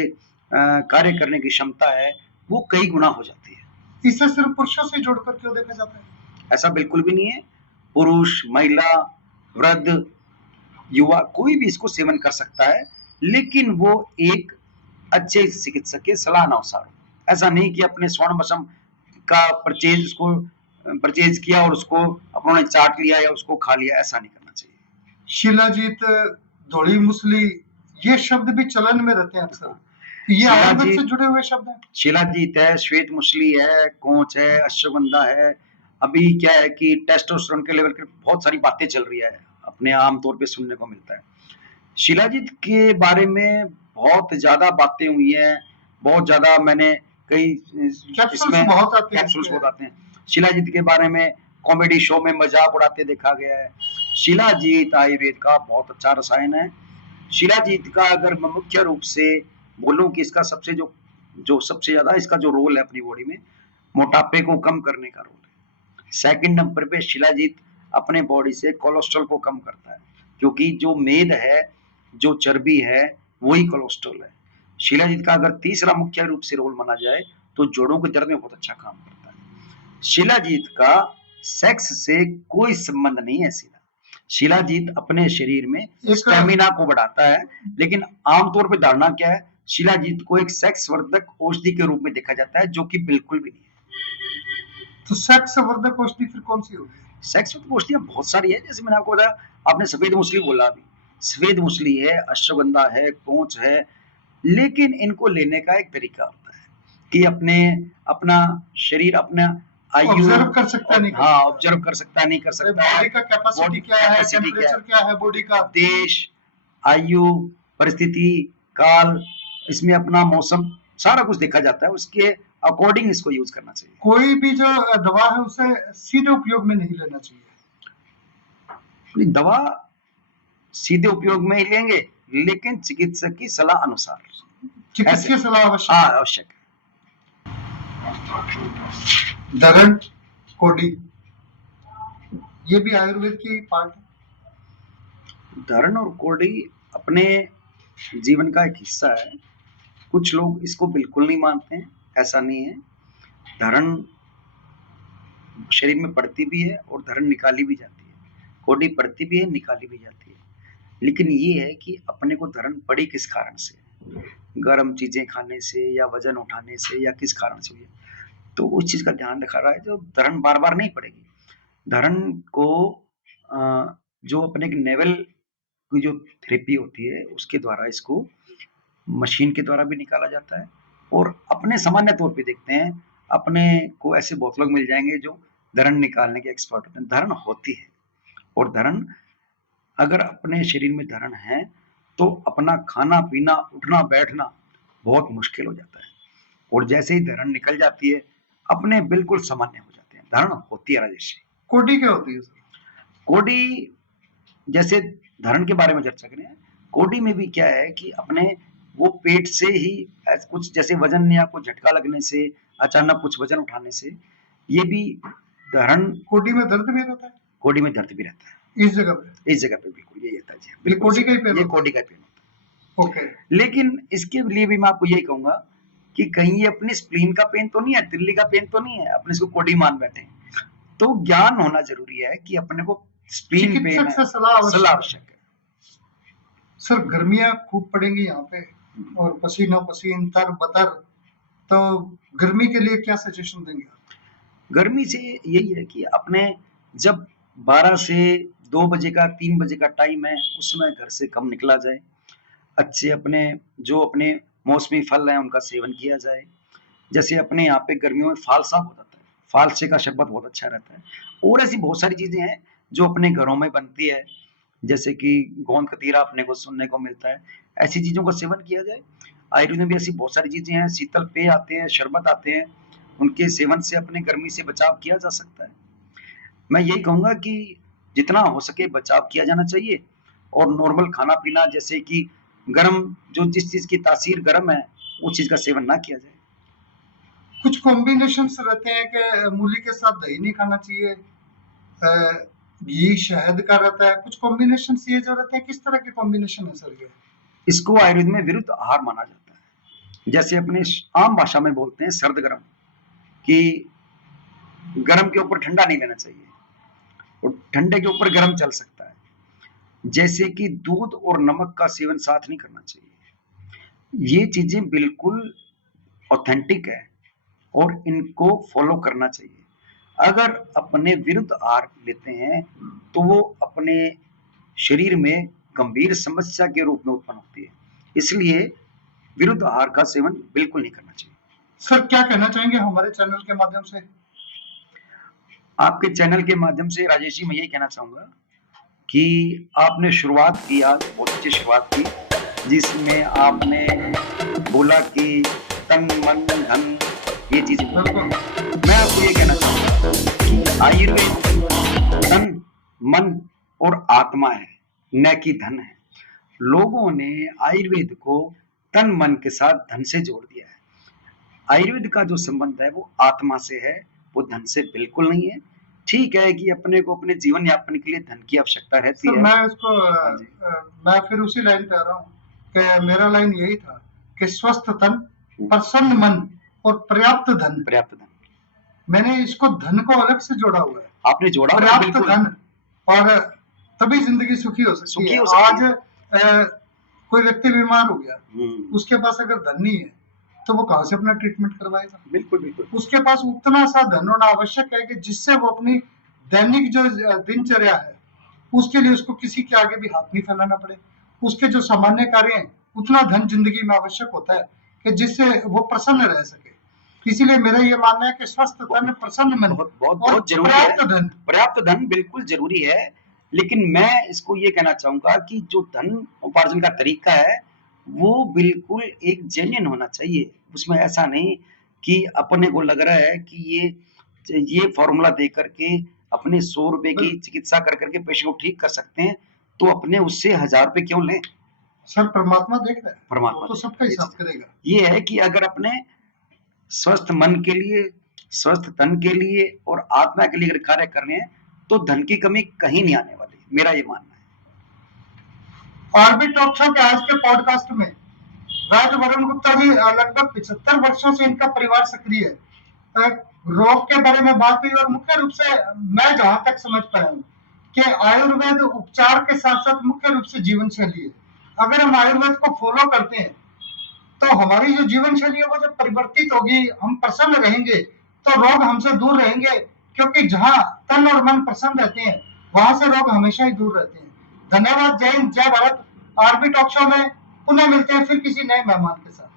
कार्य करने की क्षमता है, वो कई गुना हो जाती है। इसे सिर्फ पुरुषों से जोड़कर क्यों देखा जाता है? ऐसा बिल्कुल भी नहीं है। पुरुष, महिला, वृद्ध, युवा कोई भी इसको सेवन कर सकता है, लेकिन वो एक अच्छे चिकित्सक के सलाह अनुसार। ऐसा नहीं कि अपने स्वर्ण भस्म का परचेज किया और उसको अपनों ने चाट लिया या उसको खा लिया, ऐसा नहीं करना चाहिए। शिलाजीत, धोली मुसली, ये शब्द भी चलन में रहते हैं अक्सर। तो ये आयुर्वेद से शिलाजीत जुड़े हुए शब्द हैं? शिलाजीत है, श्वेत मुसली है, कोंच है, अश्वगंधा है। अभी क्या है कि टेस्टोस्टेरोन के लेवल की बहुत सारी बातें चल रही है, अपने आम तौर पे सुनने को मिलता है। शिलाजीत के बारे में बहुत ज्यादा बातें हुई हैं, बहुत ज्यादा मैंने कई कैप्सूल्स इसमें बहुत आते हैं कैप्सूल्स इसके। बहुत आते हैं। शिलाजीत के बारे में कॉमेडी शो में मजाक उड़ाते देखा गया है। शिलाजीत आयुर्वेद का बहुत अच्छा रसायन है। शिलाजीत का अगर मैं मुख्य रूप से बोलूं कि इसका सबसे जो जो सबसे ज्यादा इसका जो रोल है अपनी बॉडी में, मोटापे को कम करने का रोल है। सेकंड नंबर पे शिलाजीत अपने बॉडी से कोलेस्ट्रॉल को कम करता है, क्योंकि जो मेद है, जो चर्बी है, वही कोलेस्ट्रॉल है। शिलाजीत का अगर तीसरा मुख्य रूप से रोल माना जाए तो जोड़ों के दर्द में बहुत अच्छा काम करता है। शिलाजीत का सेक्स से कोई संबंध नहीं है सीधा। शिलाजीत अपने शरीर में स्टेमिना को बढ़ाता है, लेकिन आमतौर पर धारणा क्या है, शिलाजीत को एक सेक्स वर्धक औषधि के रूप में देखा जाता है, जो कि बिल्कुल भी नहीं है। तो सेक्स वर्धक औषधि फिर कौन सी होगी? सेक्स वर्धक औषधियां बहुत सारी है, जैसे मैंने आपको बताया, आपने सफेद मुसली बोला अभी, सफेद मुसली है, अश्वगंधा है, कोंच है, लेकिन इनको लेने का एक तरीका होता है कि अपने अपना शरीर अपना आयु ऑब्जर्व कर सकता है, नहीं कर हाँ सकता। ऑब्जर्व कर सकता है, नहीं कर सकता है, बॉडी का कैपेसिटी क्या है, टेम्परेचर क्या है बॉडी का, देश, आयु, परिस्थिति, काल, इसमें अपना मौसम, सारा कुछ देखा जाता है, उसके अकॉर्डिंग इसको यूज करना चाहिए। कोई भी जो दवा है उसे सीधे उपयोग में नहीं लेना चाहिए। दवा सीधे उपयोग में ही लेंगे, लेकिन चिकित्सक की सलाह अनुसार। चिकित्सकीय सलाह आवश्यक। हाँ आवश्यक है। धरण, कोडी, ये भी आयुर्वेद की पार्ट है। धरण और कोडी अपने जीवन का एक हिस्सा है। कुछ लोग इसको बिल्कुल नहीं मानते हैं, ऐसा नहीं है। धरण शरीर में पड़ती भी है और धरण निकाली भी जाती है, कोडी पड़ती भी है, निकाली भी जाती है। लेकिन ये है कि अपने को धरण पड़ी किस कारण से, गर्म चीजें खाने से या वजन उठाने से या किस कारण से हुई, तो उस चीज का ध्यान रखा रहा है। जो धरण बार बार नहीं पड़ेगी, धरण को जो अपने नेवल की जो थेरेपी होती है उसके द्वारा इसको मशीन के द्वारा भी निकाला जाता है। और अपने सामान्य तौर पे देखते हैं, अपने को ऐसे बहुत लोग मिल जाएंगे जो धरण निकालने के एक्सपर्ट होते हैं। धरण होती है, और धरण अगर अपने शरीर में धरण है तो अपना खाना पीना उठना बैठना बहुत मुश्किल हो जाता है, और जैसे ही धरण निकल जाती है अपने बिल्कुल सामान्य हो जाते हैं। धरण होती है राजेश। कोडी क्या होती है सर? कोडी, जैसे धरण के बारे में चर्चा करें, कोडी में भी क्या है कि अपने वो पेट से ही कुछ जैसे वजन या कुछ झटका लगने से, अचानक कुछ वजन उठाने से, ये भी धरण। कोडी में दर्द भी रहता है? कोडी में दर्द भी रहता है, इस जगह पे बिल्कुल यही रहता है जी, बिल्कुल कोडी का ही पेन, ये कोडी का पेन होता है। ओके। लेकिन इसके लिए भी मैं आपको यही कहूंगा कि कहीं ये अपनी स्प्लीन का पेन तो नहीं है, तिल्ली का पेन तो नहीं है, अपने इसको कोडी मान बैठे। तो ज्ञान होना जरूरी है कि अपने को स्प्लीन पेन है, सलाह आवश्यक है। सर गर्मियां खूब पड़ेंगी यहाँ पे और पसीना पसीन तर बतर, तो गर्मी के लिए क्या सजेशन देंगे? गर्मी से यही है कि अपने जब 12 से 2 बजे का 3 बजे का टाइम है, उस समय घर से कम निकला जाए। अच्छे अपने जो अपने मौसमी फल हैं उनका सेवन किया जाए। जैसे अपने यहाँ पे गर्मियों में फालसा बहुत आता है, फालसे का शरबत बहुत अच्छा रहता है। और ऐसी बहुत सारी चीजें हैं जो अपने घरों में बनती है, जैसे कि गोंद कतीरा अपने को सुनने को मिलता है, ऐसी चीजों का सेवन किया जाए। आयुर्वेद में भी ऐसी बहुत सारी चीजें हैं, शीतल पेय आते हैं, शरबत आते हैं, उनके सेवन से अपने गर्मी से बचाव किया जा सकता है। मैं यही कहूंगा कि जितना हो सके बचाव किया जाना चाहिए और नॉर्मल खाना पीना जैसे कि गर्म जो जिस चीज की तासीर गर्म है उस चीज का सेवन ना किया जाए। कुछ कॉम्बिनेशंस रहते हैं कि मूली के साथ दही नहीं खाना चाहिए, घी शहद का रहता है, कुछ कॉम्बिनेशन ये जो रहते हैं, किस तरह के कॉम्बिनेशन है सर ये? इसको आयुर्वेद में विरुद्ध आहार माना जाता है। जैसे अपने आम भाषा में बोलते हैं सर्द गर्म, कि गर्म के ऊपर ठंडा नहीं लेना चाहिए और ठंडे के ऊपर गर्म चल सकता है। जैसे कि दूध और नमक का सेवन साथ नहीं करना चाहिए। ये चीजें बिल्कुल ऑथेंटिक है और इनको फॉलो करना चाहिए। अगर अपने विरुद्ध आहार लेते हैं तो वो अपने शरीर में गंभीर समस्या के रूप में उत्पन्न होती है। इसलिए विरुद्ध आहार का सेवन बिल्कुल नहीं करना चाहिए। सर क्या कहना चाहेंगे हमारे चैनल के माध्यम से? आपके चैनल के माध्यम से राजेश जी मैं यही कहना चाहूंगा कि आपने शुरुआत की, आज बहुत अच्छी शुरुआत की, जिसमें आपने बोला कि तन मन धन ये चीजें। बिल्कुल। मैं आपको ये कहना चाहूंगा कि आयुर्वेद तन मन और आत्मा है, न कि धन है। लोगों ने आयुर्वेद को तन मन के साथ धन से जोड़ दिया है। आयुर्वेद का जो संबंध है वो आत्मा से है, वो धन से बिल्कुल नहीं है। ठीक है कि अपने को अपने जीवन यापन के लिए धन की आवश्यकता रहती सर है। मैं इसको हाँ जी। मैं फिर उसी लाइन पे आ रहा हूँ कि मेरा लाइन यही था कि स्वस्थ तन, प्रसन्न मन और पर्याप्त धन। पर्याप्त धन मैंने इसको धन को अलग से जोड़ा हुआ है, आपने जोड़ा हुआ है, पर्याप्त बिल्कुल धन, और तभी जिंदगी सुखी हो सकती सुखी है। हो सकती आज है। कोई व्यक्ति बीमार हो गया, उसके उसके पास अगर धन नहीं है तो वो कहाँ से अपना ट्रीटमेंट करवाएगा? बिल्कुल बिल्कुल उसके पास उतना सा धन होना आवश्यक है कि जिससे वो अपनी दैनिक जो दिनचर्या है उसके लिए उसको किसी के आगे भी हाथ नहीं फैलाना पड़े। उसके जो सामान्य कार्य हैं उतना धन जिंदगी में आवश्यक होता है कि जिससे वो प्रसन्न रह सके। इसीलिए मेरा ये मानना है कि स्वस्थ तन, प्रसन्न मन बहुत बहुत और बहुत जरूरी है। पर्याप्त धन। पर्याप्त धन बिल्कुल जरूरी है, लेकिन मैं इसको ये कहना चाहूंगा कि जो धन उपार्जन का तरीका है वो बिल्कुल एक जेन्युइन होना चाहिए। उसमें ऐसा नहीं कि अपने को लग रहा है कि ये फॉर्मूला दे करके अपने 100 रुपए की चिकित्सा कर करके पेशेंट को ठीक कर सकते हैं, तो अपने उससे 1000 रुपए क्यों लें? सर परमात्मा देख रहा है, परमात्मा वो तो देख सबका रहा है। हिसाब करेगा। ये है कि अगर अपने स्वस्थ मन के लिए, स्वस्थ तन के लिए और आत्मा के लिए अगर कार्य करने हैं तो धन की कमी कहीं नहीं आने वाली, मेरा ये मानना है। ऑर्बिट टॉक शो के आज के पॉडकास्ट में वैद्य वरुण गुप्ता जी, लगभग 75 वर्षों से इनका परिवार सक्रिय है। रोग के बारे में बात हुई और मुख्य रूप से मैं जहां तक समझ पाया हूँ कि आयुर्वेद उपचार के साथ साथ मुख्य रूप से जीवन शैली है। अगर हम आयुर्वेद को फॉलो करते हैं तो हमारी जो जीवन शैली है वो जब परिवर्तित होगी, हम प्रसन्न रहेंगे तो रोग हमसे दूर रहेंगे, क्योंकि जहाँ तन और मन प्रसन्न रहते हैं वहां से रोग हमेशा ही दूर रहते हैं। धन्यवाद। जय हिंद, जय भारत। आरबी टॉक शो में पुनः मिलते हैं फिर किसी नए मेहमान के साथ।